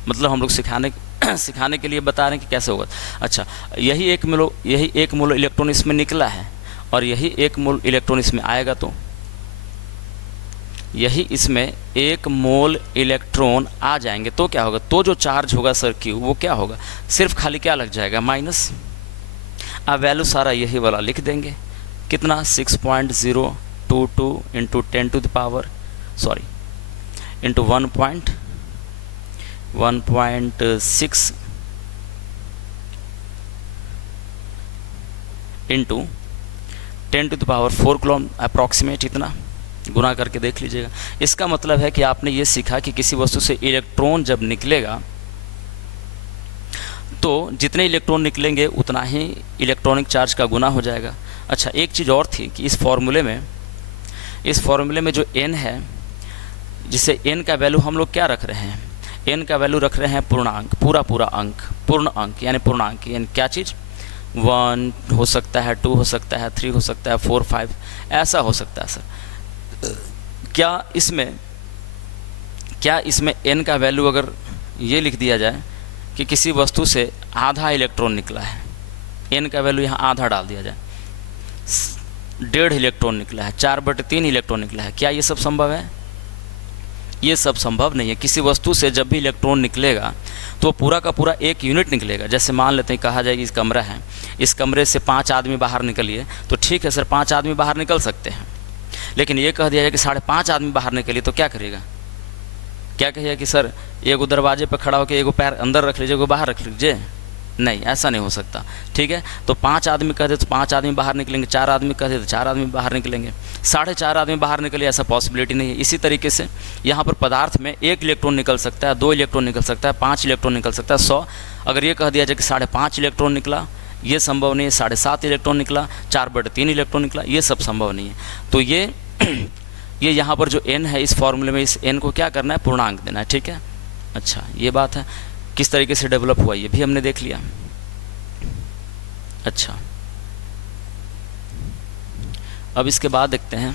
मतलब हम लोग सिखाने के लिए बता रहे हैं कि कैसे होगा। अच्छा, यही 1 मोल इलेक्ट्रॉन इसमें निकला है और यही 1 मोल इलेक्ट्रॉन इसमें आएगा, तो यही इसमें 1 मोल इलेक्ट्रॉन आ जाएंगे तो क्या होगा, तो जो चार्ज होगा सर Q वो क्या होगा, सिर्फ खाली क्या लग जाएगा माइनस। अब वैल्यू सारा यही वाला लिख देंगे, कितना 6.022 1.22 into 10 to the power into 1.6 into 10 to the power 4 coulomb approximate, इतना गुना करके देख लीजिएगा। इसका मतलब है कि आपने ये सीखा कि किसी वस्तु से इलेक्ट्रॉन जब निकलेगा तो जितने इलेक्ट्रॉन निकलेंगे उतना ही इलेक्ट्रॉनिक चार्ज का गुना हो जाएगा। अच्छा, एक चीज़ और थी कि इस फॉर्मूले में जो n है, जिसे n का वैल्यू हम लोग क्या रख रहे हैं, n का वैल्यू रख रहे हैं पूर्णांक, पूरा अंक, पूर्ण अंक यानी पूर्णांक, यानी क्या चीज़, 1 हो सकता है, 2 हो सकता है, 3 हो सकता है, 4, 5 ऐसा हो सकता है। सर क्या इसमें n का वैल्यू अगर ये लिख दिया जाए कि किसी वस्तु से आधा इलेक्ट्रॉन निकला है, n का वैल्यू यहाँ आधा डाल दिया जाए, 1.5 इलेक्ट्रॉन निकला है, 4/3 इलेक्ट्रॉन निकला है, क्या ये सब संभव है? ये सब संभव नहीं है। किसी वस्तु से जब भी इलेक्ट्रॉन निकलेगा तो पूरा का पूरा एक यूनिट निकलेगा। जैसे मान लेते हैं, कहा जाए कि इस कमरा है, इस कमरे से 5 आदमी बाहर निकलिए, तो ठीक है सर 5 आदमी बाहर निकल सकते हैं, लेकिन ये कह दिया जाए कि 5.5 आदमी बाहर निकलिए, तो क्या करेगा? क्या कहिए कि सर एगो दरवाजे पर खड़ा होकर एगो पैर अंदर रख लीजिए, एगो बाहर रख लीजिए? नहीं, ऐसा नहीं हो सकता। ठीक है, तो 5 आदमी कह दे तो 5 आदमी बाहर निकलेंगे, 4 आदमी कह दे तो 4 आदमी बाहर निकलेंगे, 4.5 आदमी बाहर निकले, ऐसा पॉसिबिलिटी नहीं है। इसी तरीके से यहाँ पर पदार्थ में 1 इलेक्ट्रॉन निकल सकता है, 2 इलेक्ट्रॉन निकल सकता है, 5 इलेक्ट्रॉन निकल सकता है, 100। अगर ये कह दिया जाए कि 5.5 इलेक्ट्रॉन निकला, ये संभव नहीं है। 7.5 इलेक्ट्रॉन निकला, 4/3 इलेक्ट्रॉन निकला, ये सब संभव नहीं है। तो ये यहाँ पर जो n है, इस फॉर्मूले में इस n को क्या करना है, पूर्णांक देना है। ठीक है, अच्छा ये बात है। किस तरीके से डेवलप हुआ ये भी हमने देख लिया। अच्छा, अब इसके बाद देखते हैं,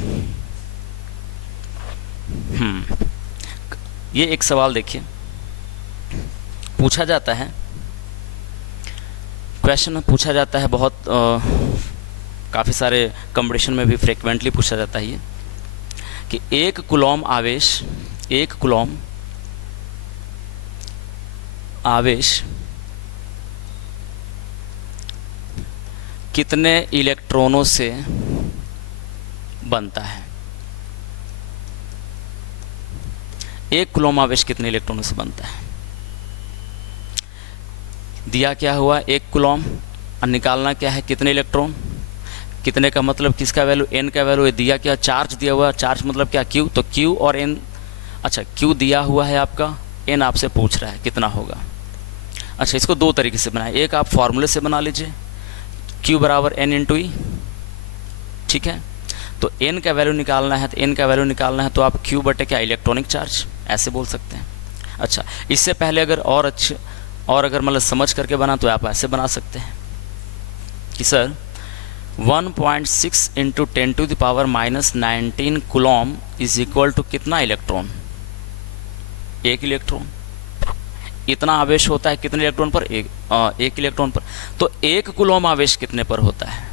ये एक सवाल देखिए, पूछा जाता है, क्वेश्चन पूछा जाता है बहुत, काफ़ी सारे कंपटीशन में भी फ्रिक्वेंटली पूछा जाता है ये, कि 1 कूलॉम आवेश कितने इलेक्ट्रॉनों से बनता है? 1 कूलॉम आवेश कितने इलेक्ट्रॉनों से बनता है? दिया क्या हुआ, 1 कूलॉम, और निकालना क्या है, कितने इलेक्ट्रॉन। कितने का मतलब किसका वैल्यू, n का वैल्यू। दिया क्या, चार्ज दिया हुआ, चार्ज मतलब क्या, q, तो q और n। अच्छा, q दिया हुआ है आपका, n आपसे पूछ रहा है कितना होगा। अच्छा, इसको 2 तरीके से बनाए, एक आप फॉर्मूले से बना लीजिए, q बराबर n इंटू ई। ठीक है, तो n का वैल्यू निकालना है, तो n का वैल्यू निकालना है तो आप q बटे क्या, इलेक्ट्रॉनिक चार्ज, ऐसे बोल सकते हैं। अच्छा, इससे पहले अगर और अगर मतलब समझ करके बना तो आप ऐसे बना सकते हैं कि sir 1.6 into 10 to the power -19 coulomb is equal to कितना इलेक्ट्रॉन, 1 इलेक्ट्रॉन। इतना आवेश होता है कितने इलेक्ट्रॉन पर, 1 इलेक्ट्रॉन पर। तो 1 कूलॉम आवेश कितने पर होता है?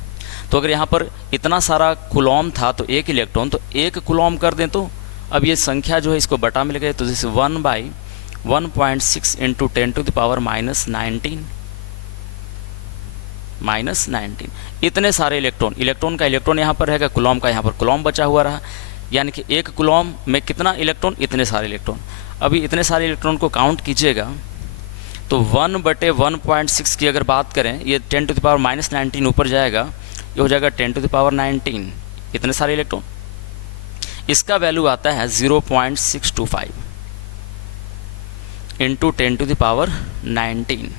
तो अगर यहाँ पर इतना सारा कूलॉम था तो 1 इलेक्ट्रॉन, तो 1 कूलॉम कर दें तो अब ये संख्या जो है इसको बटा मिल गई, तो जैसे 1/1.6 इंटू 10 टू द पावर -19 इतने सारे इलेक्ट्रॉन का इलेक्ट्रॉन यहाँ पर रहेगा, कूलॉम का यहाँ पर कूलॉम बचा हुआ रहा, यानी कि 1 कूलॉम में कितना इलेक्ट्रॉन, इतने सारे इलेक्ट्रॉन। अभी इतने सारे इलेक्ट्रॉन को काउंट कीजिएगा तो 1/1.6 की अगर बात करें, ये 10 टू द पावर -19 ऊपर जाएगा, ये हो जाएगा 10 टू द पावर 19, इतने सारे इलेक्ट्रॉन। इसका वैल्यू आता है 0.625 इंटू 10 टू द पावर 19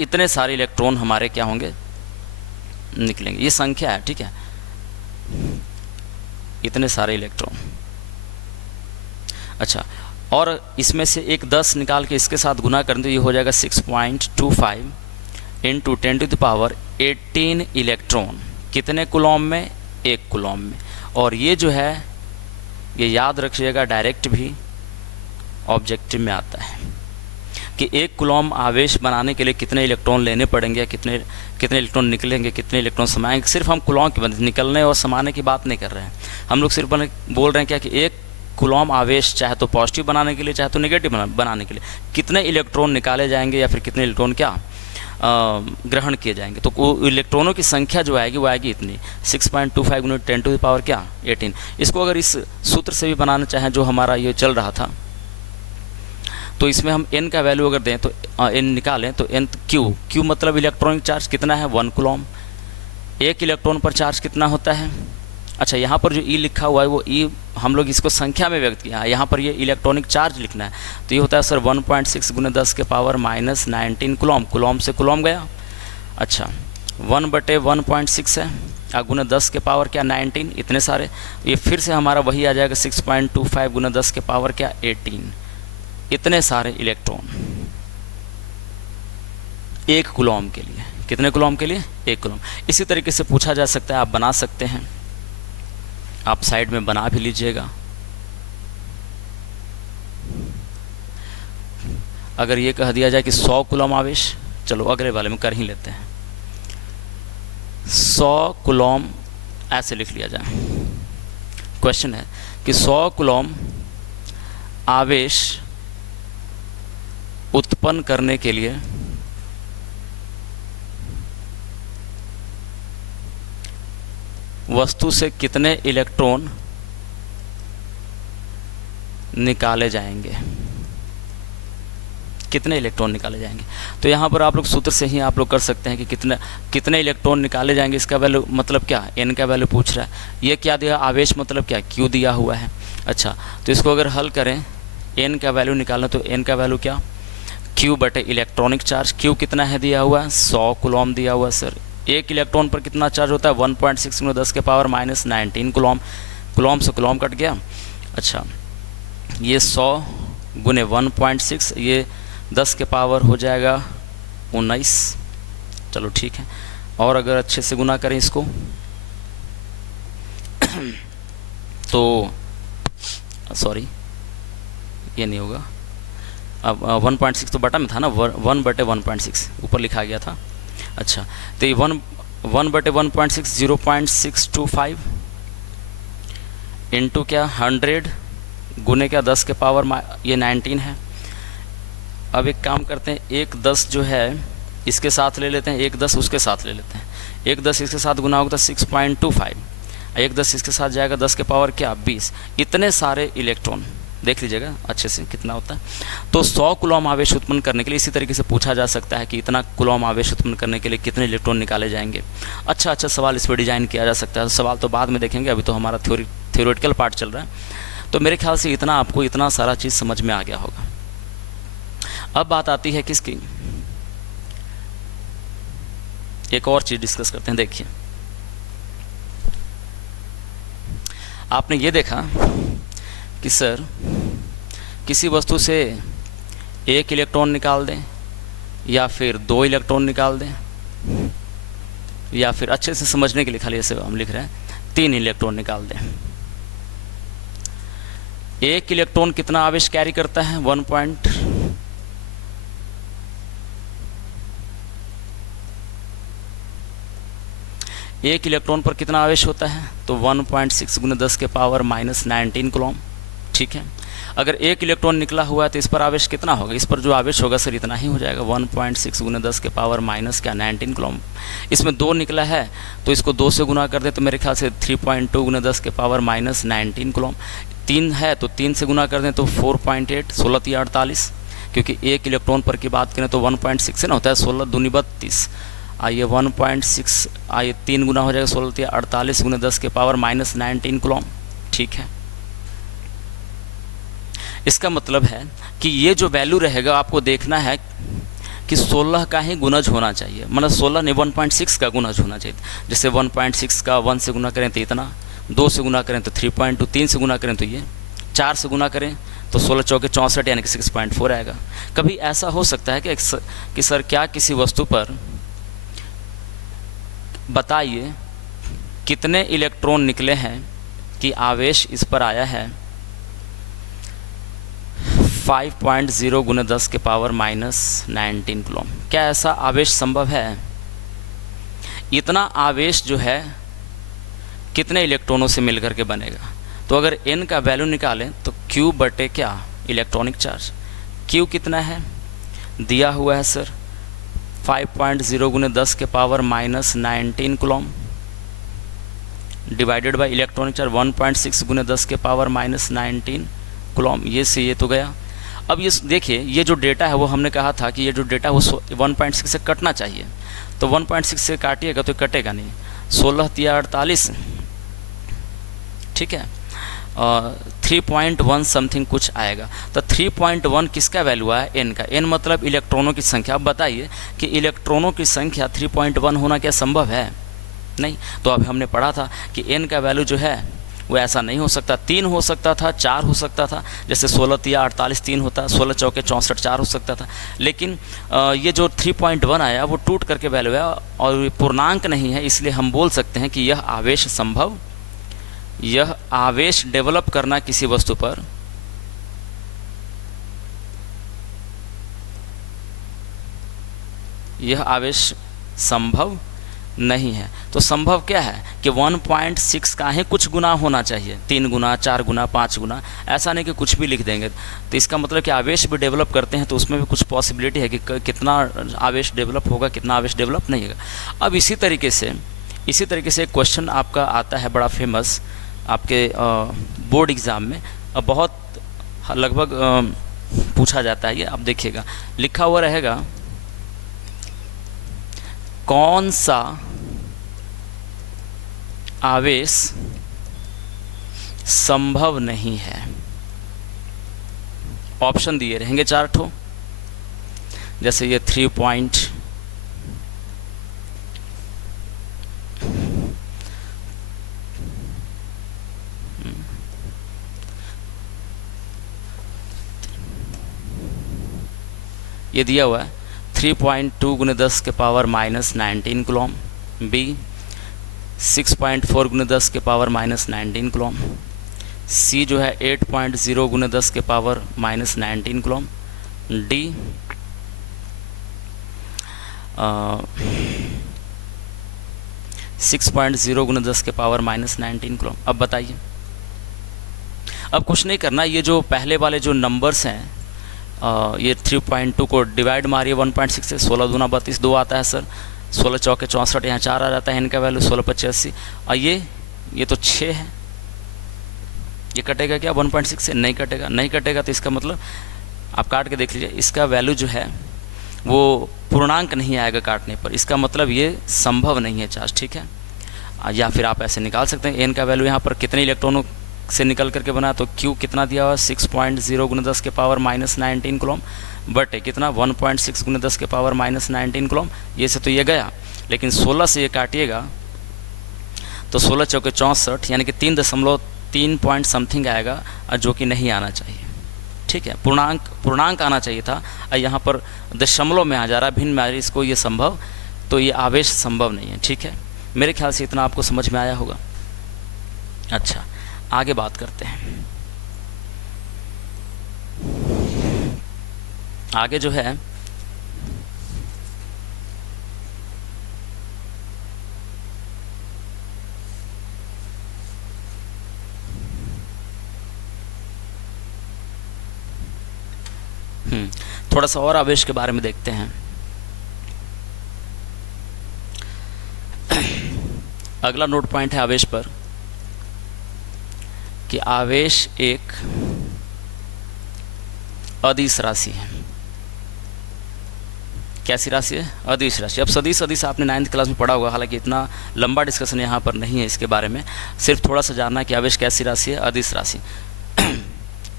इतने सारे इलेक्ट्रॉन हमारे क्या होंगे, निकलेंगे। ये संख्या है, ठीक है, इतने सारे इलेक्ट्रॉन। अच्छा, और इसमें से एक 10 निकाल के इसके साथ गुना कर दो, ये हो जाएगा 6.25 into 10 to the power 18 electron. कितने कूलॉम में, 1 कूलॉम में। और ये जो है ये याद रखिएगा, डायरेक्ट भी ऑब्जेक्टिव में आता है कि 1 कूलॉम आवेश बनाने के लिए कितने इलेक्ट्रॉन लेने पड़ेंगे, कितने इलेक्ट्रॉन निकलेंगे, कितने इलेक्ट्रॉन समाएंगे। सिर्फ हम कूलॉम की निकलने और समाने की बात नहीं कर रहे हैं, हम लोग सिर्फ बोल रहे हैं क्या कि 1 कूलॉम आवेश चाहे तो पॉजिटिव बनाने के लिए चाहे तो नेगेटिव बनाने के लिए कितने इलेक्ट्रॉन निकाले जाएंगे या फिर कितने इलेक्ट्रॉन क्या ग्रहण किए जाएंगे। तो इलेक्ट्रॉनों की संख्या जो आएगी वो आएगी इतनी 6.25 गुना 10 टू द पावर क्या 18। इसको अगर इस सूत्र से भी बनाना चाहें जो हमारा ये चल रहा था, तो इसमें हम n का वैल्यू अगर दें तो n निकालें तो n q मतलब इलेक्ट्रॉनिक चार्ज कितना है 1 कूलम। एक इलेक्ट्रॉन पर चार्ज कितना होता है। अच्छा, यहाँ पर जो E लिखा हुआ है वो E हम लोग इसको संख्या में व्यक्त किया है, यहाँ पर ये इलेक्ट्रॉनिक चार्ज लिखना है। तो ये होता है सर 1.6 गुना 10 के पावर माइनस 19 कूलम। कूलम से कूलम गया। अच्छा, 1/1.6 है गुना 10 के पावर क्या 19, इतने सारे। ये फिर से हमारा वही आ जाएगा 6.25 गुना 10 के पावर क्या 18। इतने सारे इलेक्ट्रॉन एक कूलम के लिए। कितने कूलम के लिए? एक कूलम। इसी तरीके से पूछा जा सकता है, आप बना सकते हैं, आप साइड में बना भी लीजिएगा। अगर ये कह दिया जाए कि 100 कूलम आवेश, चलो अगले वाले में कर ही लेते हैं। 100 कूलम ऐसे लिख लिया जाए। क्वेश्चन है कि 100 कूलम आवेश उत्पन्न करने के लिए वस्तु से कितने इलेक्ट्रॉन निकाले जाएंगे। कितने इलेक्ट्रॉन निकाले जाएंगे। तो यहाँ पर आप लोग सूत्र से ही आप लोग कर सकते हैं कि कितने इलेक्ट्रॉन निकाले जाएंगे। इसका वैल्यू मतलब क्या, n का वैल्यू पूछ रहा है। ये क्या दिया, आवेश मतलब क्या q दिया हुआ है। अच्छा, तो इसको अगर हल करें n का वैल्यू निकालना, तो n का वैल्यू क्या q बटे इलेक्ट्रॉनिक चार्ज। q कितना है दिया हुआ, 100 कूलम दिया हुआ सर। एक इलेक्ट्रॉन पर कितना चार्ज होता है 1.6 गुना 10 के पावर माइनस 19 कूलम। कूलम से कूलम कट गया। अच्छा, ये 100 गुने 1.6, ये 10 के पावर हो जाएगा 19। चलो ठीक है। और अगर अच्छे से गुना करें इसको तो सॉरी ये नहीं होगा। अब 1.6 तो बटा में था ना, 1/1.6 ऊपर लिखा गया था। अच्छा, तो ये 1/1.6 0.625 इंटू क्या 100 गुने क्या 10 के पावर ये 19 है। अब एक काम करते हैं, एक 10 जो है इसके साथ ले लेते हैं, एक 10 उसके साथ ले लेते हैं। एक 10 इसके साथ गुना होगा तो 6.25, एक 10 इसके साथ जाएगा 10 के पावर क्या 20। इतने सारे इलेक्ट्रॉन देख लीजिएगा अच्छे से कितना होता है। तो 100 कूलम आवेश उत्पन्न करने के लिए इसी तरीके से पूछा जा सकता है कि इतना कूलम आवेश उत्पन्न करने के लिए कितने इलेक्ट्रॉन निकाले जाएंगे। अच्छा सवाल इस पर डिजाइन किया जा सकता है। सवाल तो बाद में देखेंगे, अभी तो हमारा थ्योरेटिकल पार्ट चल रहा है। तो मेरे ख्याल से इतना आपको इतना सारा चीज़ समझ में आ गया होगा। अब बात आती है किसकी, एक और चीज़ डिस्कस करते हैं। देखिए, आपने ये देखा कि सर किसी वस्तु से एक इलेक्ट्रॉन निकाल दें या फिर 2 इलेक्ट्रॉन निकाल दें, या फिर अच्छे से समझने के लिए खाली ऐसे हम लिख रहे हैं 3 इलेक्ट्रॉन निकाल दें। एक इलेक्ट्रॉन कितना आवेश कैरी करता है 1 इलेक्ट्रॉन पर कितना आवेश होता है, तो 1.6 गुना 10 के पावर माइनस 19 कूलम। ठीक है, अगर एक इलेक्ट्रॉन निकला हुआ है तो इस पर आवेश कितना होगा, इस पर जो आवेश होगा सर इतना ही हो जाएगा 1.6 गुना 10 के पावर माइनस क्या 19 कूलम। इसमें 2 निकला है तो इसको 2 से गुना कर दे तो मेरे ख्याल से 3.2 गुना 10 के पावर माइनस 19 कूलम। 3 है तो 3 से गुना कर दें तो 4.8, 16 48, क्योंकि एक इलेक्ट्रॉन पर की बात करें तो 1.6 से ना होता है 16 दूनी 32। आइए 1.6 आइए 3 गुना हो जाएगा 16 48 गुना 10 के पावर माइनस 19 कूलम। ठीक है, इसका मतलब है कि ये जो वैल्यू रहेगा आपको देखना है कि 16 का ही गुणज होना चाहिए, मतलब 16 नहीं 1.6 का गुणज होना चाहिए। जैसे 1.6 का 1 से गुना करें तो इतना, 2 से गुना करें तो 3.2, 3 से गुना करें तो ये, 4 से गुना करें तो 16 चौके 64 यानी कि 6.4 आएगा। कभी ऐसा हो सकता है कि सर क्या किसी वस्तु पर बताइए कितने इलेक्ट्रॉन निकले हैं कि आवेश इस पर आया है 5.0 गुना 10 के पावर माइनस 19 कूलम। क्या ऐसा आवेश संभव है? इतना आवेश जो है कितने इलेक्ट्रॉनों से मिलकर के बनेगा। तो अगर n का वैल्यू निकालें तो q बटे क्या इलेक्ट्रॉनिक चार्ज। q कितना है दिया हुआ है सर 5.0 गुने 10 के power -19 coulomb divided by electronic charge 1.6 गुने 10 के पावर -19 कूलम। ये से ये तो गया। अब ये देखिए, ये जो डेटा है वो हमने कहा था कि ये जो डेटा है वो 1.6 से कटना चाहिए, तो 1.6 से काटिएगा तो कटेगा नहीं। 16 तिया 48, ठीक है, 3.1 समथिंग कुछ आएगा। तो 3.1 किसका वैल्यू है? एन का। एन मतलब इलेक्ट्रॉनों की संख्या। अब बताइए कि इलेक्ट्रॉनों की संख्या 3.1 होना क्या संभव है? नहीं। तो अभी हमने पढ़ा था कि एन का वैल्यू जो है वो ऐसा नहीं हो सकता, 3 हो सकता था, 4 हो सकता था, जैसे 16 तिया 48 3 होता, 16 चौके 64 4 हो सकता था। लेकिन ये जो 3.1 आया वो टूट करके वैल्यू है और पूर्णांक नहीं है, इसलिए हम बोल सकते हैं कि यह आवेश डेवलप करना किसी वस्तु पर यह आवेश संभव नहीं है। तो संभव क्या है कि 1.6 का ही कुछ गुना होना चाहिए, 3 गुना 4 गुना 5 गुना, ऐसा नहीं कि कुछ भी लिख देंगे। तो इसका मतलब कि आवेश भी डेवलप करते हैं तो उसमें भी कुछ पॉसिबिलिटी है कि कितना आवेश डेवलप होगा, कितना आवेश डेवलप नहीं होगा। अब इसी तरीके से एक क्वेश्चन आपका आता है बड़ा फेमस आपके बोर्ड एग्ज़ाम में, अब बहुत लगभग पूछा जाता है ये। अब देखिएगा, लिखा हुआ रहेगा कौन सा आवेश संभव नहीं है। ऑप्शन दिए रहेंगे 4 ठो, जैसे ये 3 पॉइंट, ये दिया हुआ है 3.2 गुने 10 के पावर -19 कूलम, बी 6.4 गुने 10 के पावर -19 कूलम, सी जो है 8.0 गुने 10 के पावर -19 कूलम, डी 6.0 गुने 10 के पावर -19 कूलम। अब बताइए, अब कुछ नहीं करना, ये जो पहले वाले जो नंबर्स हैं ये 3.2 को डिवाइड मारिए 1.6 से, 16 दूना 32 2 आता है सर, 16 चौके 64, यहाँ 4 आ जाता है, इनका वैल्यू 16 25 80, और ये तो 6 है, ये कटेगा क्या 1.6 से? नहीं कटेगा। नहीं कटेगा तो इसका मतलब आप काट के देख लीजिए, इसका वैल्यू जो है वो पूर्णांक नहीं आएगा काटने पर, इसका मतलब ये संभव नहीं है चार्ज, ठीक है। या फिर आप ऐसे निकाल सकते हैं, एन का वैल्यू यहाँ पर कितने इलेक्ट्रॉनों से निकल करके बना, तो क्यू कितना दिया हुआ 6.0 गुने 10 के पावर -19 कूलम, बट कितना 1.6 गुने 10 के पावर -19 कूलम। ये से तो ये गया, लेकिन 16 से ये काटिएगा तो 16 चौके 64, यानी कि 3.3 पॉइंट समथिंग आएगा, जो कि नहीं आना चाहिए, ठीक है। पूर्णांक आना चाहिए था, और यहाँ पर दशमलव में आ जा रहा है, भिन्न में आ रहा है, इसको ये संभव, तो ये आवेश संभव नहीं है, ठीक है। मेरे ख्याल से इतना आपको समझ में आया होगा। अच्छा, आगे बात करते हैं। आगे जो है थोड़ा सा और आवेश के बारे में देखते हैं। अगला नोट पॉइंट है आवेश पर कि आवेश एक अदिश राशि है। कैसी राशि है? अदिश राशि। अब सदिश आपने 9th क्लास में पढ़ा होगा, हालांकि इतना लंबा डिस्कशन यहाँ पर नहीं है इसके बारे में, सिर्फ थोड़ा सा जानना कि आवेश कैसी राशि है? अदिश राशि।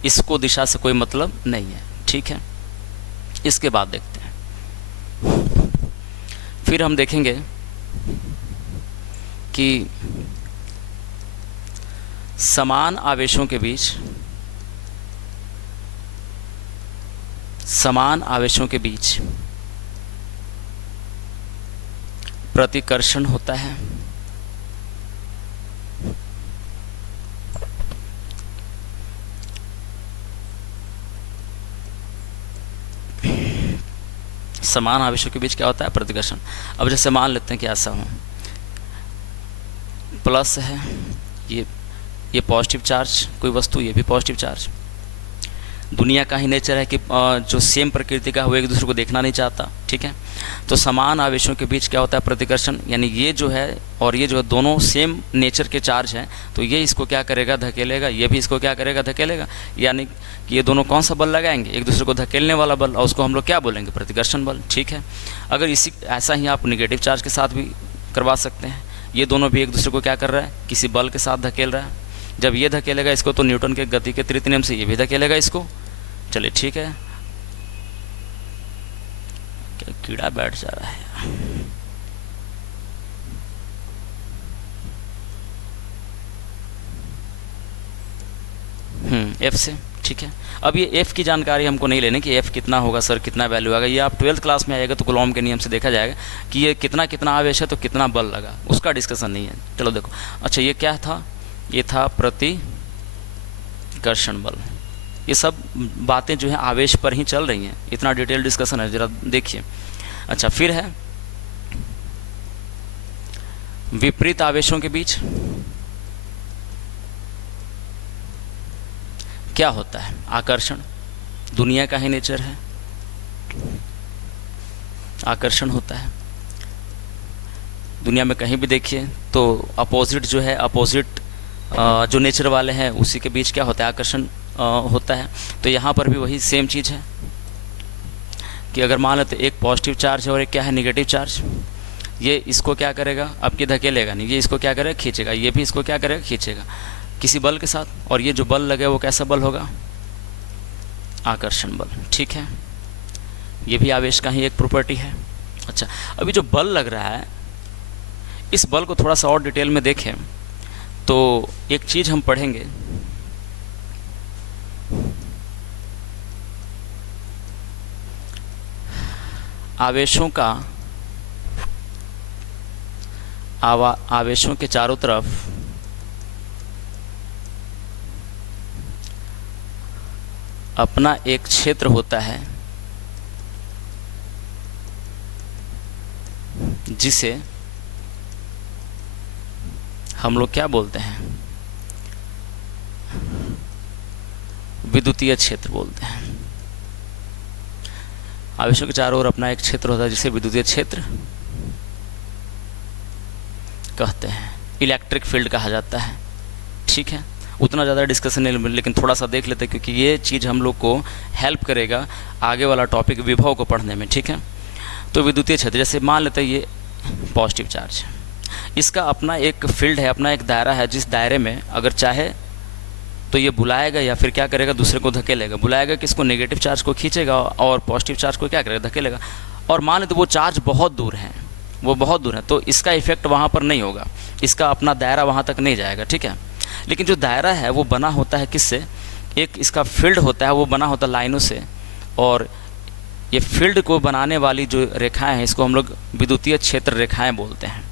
इसको दिशा से कोई मतलब नहीं है, ठीक है। इसके बाद देखते हैं, फिर हम देखेंगे कि समान आवेशों के बीच प्रतिकर्षण होता है। समान आवेशों के बीच क्या होता है? प्रतिकर्षण। अब जैसे मान लेते हैं कि ऐसा हो, प्लस है ये पॉजिटिव चार्ज कोई वस्तु, ये भी पॉजिटिव चार्ज, दुनिया का ही नेचर है कि जो सेम प्रकृति का है वो एक दूसरे को देखना नहीं चाहता, ठीक है। तो समान आवेशों के बीच क्या होता है, प्रतिकर्षण, यानी ये जो है और ये जो है दोनों सेम नेचर के चार्ज हैं, तो ये इसको क्या करेगा, धकेलेगा, ये भी इसको क्या करेगा, धकेलेगा, यानी कि ये दोनों कौन सा बल लगाएंगे, एक दूसरे को धकेलने वाला बल, और उसको हम लोग क्या बोलेंगे, प्रतिकर्षण बल, ठीक है। अगर इसी ऐसा ही आप निगेटिव चार्ज के साथ भी करवा सकते हैं, ये दोनों भी एक दूसरे को क्या कर रहा है, किसी बल के साथ धकेल रहा है। जब ये धकेलेगा इसको तो न्यूटन के गति के तृतीय नियम से ये भी धकेलेगा इसको। चलिए ठीक है, क्या कीड़ा बैठ जा रहा है। एफ से, ठीक है। अब ये एफ की जानकारी हमको नहीं लेनी कि एफ कितना होगा सर, कितना वैल्यू आएगा, ये आप 12th क्लास में आएगा तो कूलॉम के नियम से देखा जाएगा कि ये कितना कितना आवेश है तो कितना बल लगा, उसका डिस्कशन नहीं है। चलो देखो, अच्छा ये क्या था, ये था प्रतिकर्षण बल। ये सब बातें जो है आवेश पर ही चल रही हैं, इतना डिटेल डिस्कशन है, जरा देखिए। अच्छा फिर है विपरीत आवेशों के बीच क्या होता है, आकर्षण, दुनिया का ही नेचर है, आकर्षण होता है। दुनिया में कहीं भी देखिए तो अपोजिट जो है, अपोजिट जो नेचर वाले हैं उसी के बीच क्या होता है, आकर्षण होता है। तो यहाँ पर भी वही सेम चीज़ है कि अगर मान लेते एक पॉजिटिव चार्ज है और एक क्या है, नेगेटिव चार्ज, ये इसको क्या करेगा, आपके धकेलेगा नहीं, ये इसको क्या करेगा, खींचेगा, ये भी इसको क्या करेगा, खींचेगा किसी बल के साथ, और ये जो बल लगे वो कैसा बल होगा, आकर्षण बल, ठीक है। ये भी आवेश का ही एक प्रॉपर्टी है। अच्छा अभी जो बल लग रहा है, इस बल को थोड़ा सा और डिटेल में देखें तो एक चीज़ हम पढ़ेंगे, आवेशों का आवेशों के चारों तरफ अपना एक क्षेत्र होता है जिसे हम लोग क्या बोलते हैं, विद्युतीय क्षेत्र बोलते हैं। आवेशों के चारों ओर अपना एक क्षेत्र होता है जिसे विद्युतीय क्षेत्र कहते हैं, इलेक्ट्रिक फील्ड कहा जाता है, ठीक है। उतना ज़्यादा डिस्कशन नहीं मिले, लेकिन थोड़ा सा देख लेते हैं क्योंकि ये चीज़ हम लोग को हेल्प करेगा आगे वाला टॉपिक विभव को पढ़ने में, ठीक है। तो विद्युतीय क्षेत्र, जैसे मान लेते हैं ये पॉजिटिव चार्ज, इसका अपना एक फील्ड है, अपना एक दायरा है, जिस दायरे में अगर चाहे तो ये बुलाएगा या फिर क्या करेगा, दूसरे को धकेलेगा। बुलाएगा किसको, नेगेटिव चार्ज को खींचेगा, और पॉजिटिव चार्ज को क्या करेगा, धकेलेगा। और मान लेते वो चार्ज बहुत दूर है, वो बहुत दूर है, तो इसका इफेक्ट वहाँ पर नहीं होगा, इसका अपना दायरा वहाँ तक नहीं जाएगा, ठीक है। लेकिन जो दायरा है वो बना होता है किससे, एक इसका फील्ड होता है, वो बना होता है लाइनों से, और ये फील्ड को बनाने वाली जो रेखाएं हैं इसको हम लोग विद्युतीय क्षेत्र रेखाएं बोलते हैं।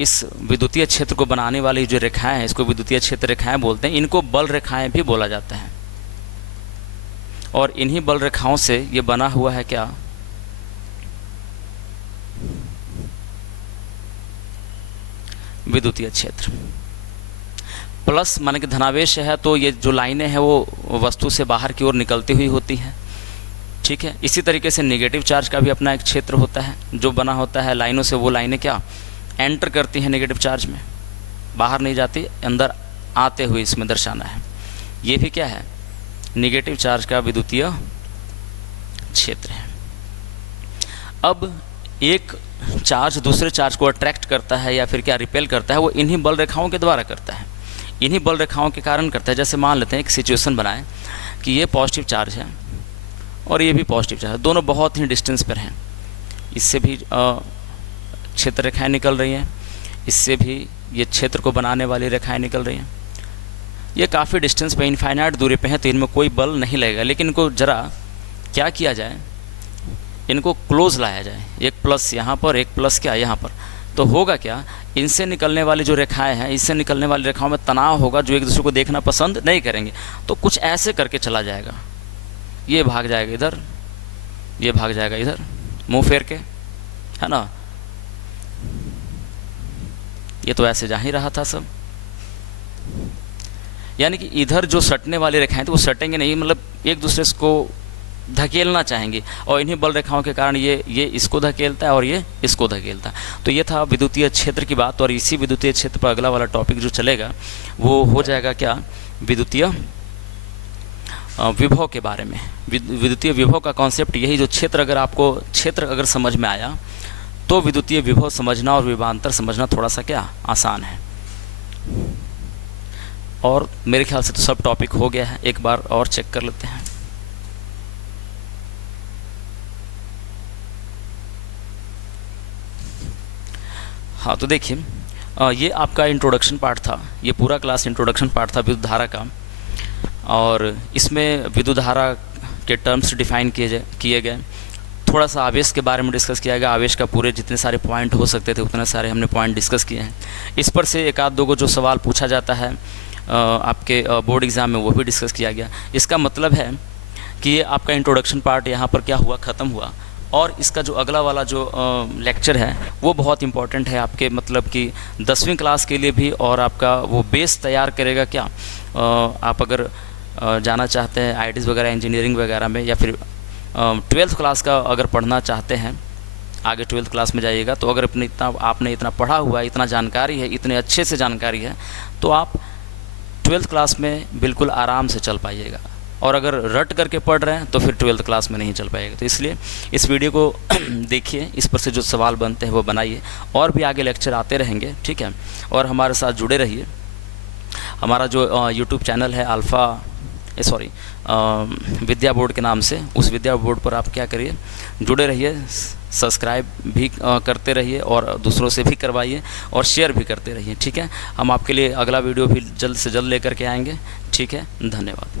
इस विद्युतीय क्षेत्र को बनाने वाली जो रेखाएं हैं इसको विद्युतीय क्षेत्र रेखाएं बोलते हैं। इनको बल रेखाएं भी बोला जाता है, और इन्हीं बल रेखाओं से ये बना हुआ है क्या, विद्युतीय क्षेत्र। प्लस माने कि धनावेश है तो ये जो लाइनें हैं वो वस्तु से बाहर की ओर निकलती हुई होती हैं, ठीक है। इसी तरीके से नेगेटिव चार्ज का भी अपना एक क्षेत्र होता है जो बना होता है लाइनों से, वो लाइनें क्या एंटर करती हैं नेगेटिव चार्ज में, बाहर नहीं जाती, अंदर आते हुए इसमें दर्शाना है। ये भी क्या है, नेगेटिव चार्ज का विद्युतीय क्षेत्र है। अब एक चार्ज दूसरे चार्ज को अट्रैक्ट करता है या फिर क्या रिपेल करता है, वो इन्हीं बल रेखाओं के द्वारा करता है, इन्हीं बल रेखाओं के कारण करता है। जैसे मान लेते हैं एक सिचुएशन बनाएं कि ये पॉजिटिव चार्ज है और ये भी पॉजिटिव चार्ज है, दोनों बहुत ही डिस्टेंस पर हैं, इससे भी क्षेत्र रेखाएं निकल रही हैं, इससे भी ये क्षेत्र को बनाने वाली रेखाएं निकल रही हैं। ये काफ़ी डिस्टेंस पे, इनफाइनाइट दूरी पे हैं, तो इनमें कोई बल नहीं लगेगा। लेकिन इनको ज़रा क्या किया जाए, इनको क्लोज लाया जाए, एक प्लस यहाँ पर, एक प्लस क्या यहाँ पर, तो होगा क्या, इनसे निकलने वाली जो रेखाएं हैं, इससे निकलने वाली रेखाओं में तनाव होगा, जो एक दूसरे को देखना पसंद नहीं करेंगे। तो कुछ ऐसे करके चला जाएगा, ये भाग जाएगा इधर, ये भाग जाएगा इधर, मुंह फेर के, है ना। ये तो ऐसे जा ही रहा था सब, यानी कि इधर जो सटने वाली रेखाएं तो वो सटेंगे नहीं, मतलब एक दूसरे को धकेलना चाहेंगे, और इन्हीं बल रेखाओं के कारण ये इसको धकेलता है और ये इसको धकेलता है। तो ये था विद्युतीय क्षेत्र की बात, और इसी विद्युतीय क्षेत्र पर अगला वाला टॉपिक जो चलेगा वो हो जाएगा क्या, विद्युतीय विभव के बारे में। विद्युतीय विभव का कॉन्सेप्ट यही, जो क्षेत्र अगर आपको क्षेत्र अगर समझ में आया तो विद्युतीय विभव समझना और विभवांतर समझना थोड़ा सा क्या आसान है। और मेरे ख्याल से तो सब टॉपिक हो गया है, एक बार और चेक कर लेते हैं। हाँ तो देखिए, ये आपका इंट्रोडक्शन पार्ट था, ये पूरा क्लास इंट्रोडक्शन पार्ट था विद्युत धारा का, और इसमें विद्युत धारा के टर्म्स डिफाइन किए गए, थोड़ा सा आवेश के बारे में डिस्कस किया गया, आवेश का पूरे जितने सारे पॉइंट हो सकते थे उतने सारे हमने पॉइंट डिस्कस किए हैं। इस पर से एक आध दो को जो सवाल पूछा जाता है आपके बोर्ड एग्ज़ाम में, वो भी डिस्कस किया गया। इसका मतलब है कि ये आपका इंट्रोडक्शन पार्ट यहाँ पर क्या हुआ, ख़त्म हुआ, और इसका जो अगला वाला जो लेक्चर है वो बहुत इंपॉर्टेंट है आपके, मतलब कि 10वीं क्लास के लिए भी, और आपका वो बेस तैयार करेगा क्या, आप अगर जाना चाहते हैं आईटीज़ वगैरह इंजीनियरिंग वगैरह में, या फिर 12th क्लास का अगर पढ़ना चाहते हैं, आगे 12th क्लास में जाइएगा, तो अगर आपने इतना पढ़ा हुआ है, इतना जानकारी है, इतने अच्छे से जानकारी है, तो आप 12th क्लास में बिल्कुल आराम से चल पाइएगा। और अगर रट करके पढ़ रहे हैं तो फिर 12th क्लास में नहीं चल पाएगा। तो इसलिए इस वीडियो को देखिए, इस पर से जो सवाल बनते हैं वो बनाइए, और भी आगे लेक्चर आते रहेंगे, ठीक है। और हमारे साथ जुड़े रहिए। हमारा जो यूट्यूब चैनल है विद्या बोर्ड के नाम से, उस विद्या बोर्ड पर आप क्या करिए, जुड़े रहिए, सब्सक्राइब भी करते रहिए, और दूसरों से भी करवाइए, और शेयर भी करते रहिए, ठीक है। हम आपके लिए अगला वीडियो भी जल्द से जल्द लेकर के आएंगे, ठीक है। धन्यवाद।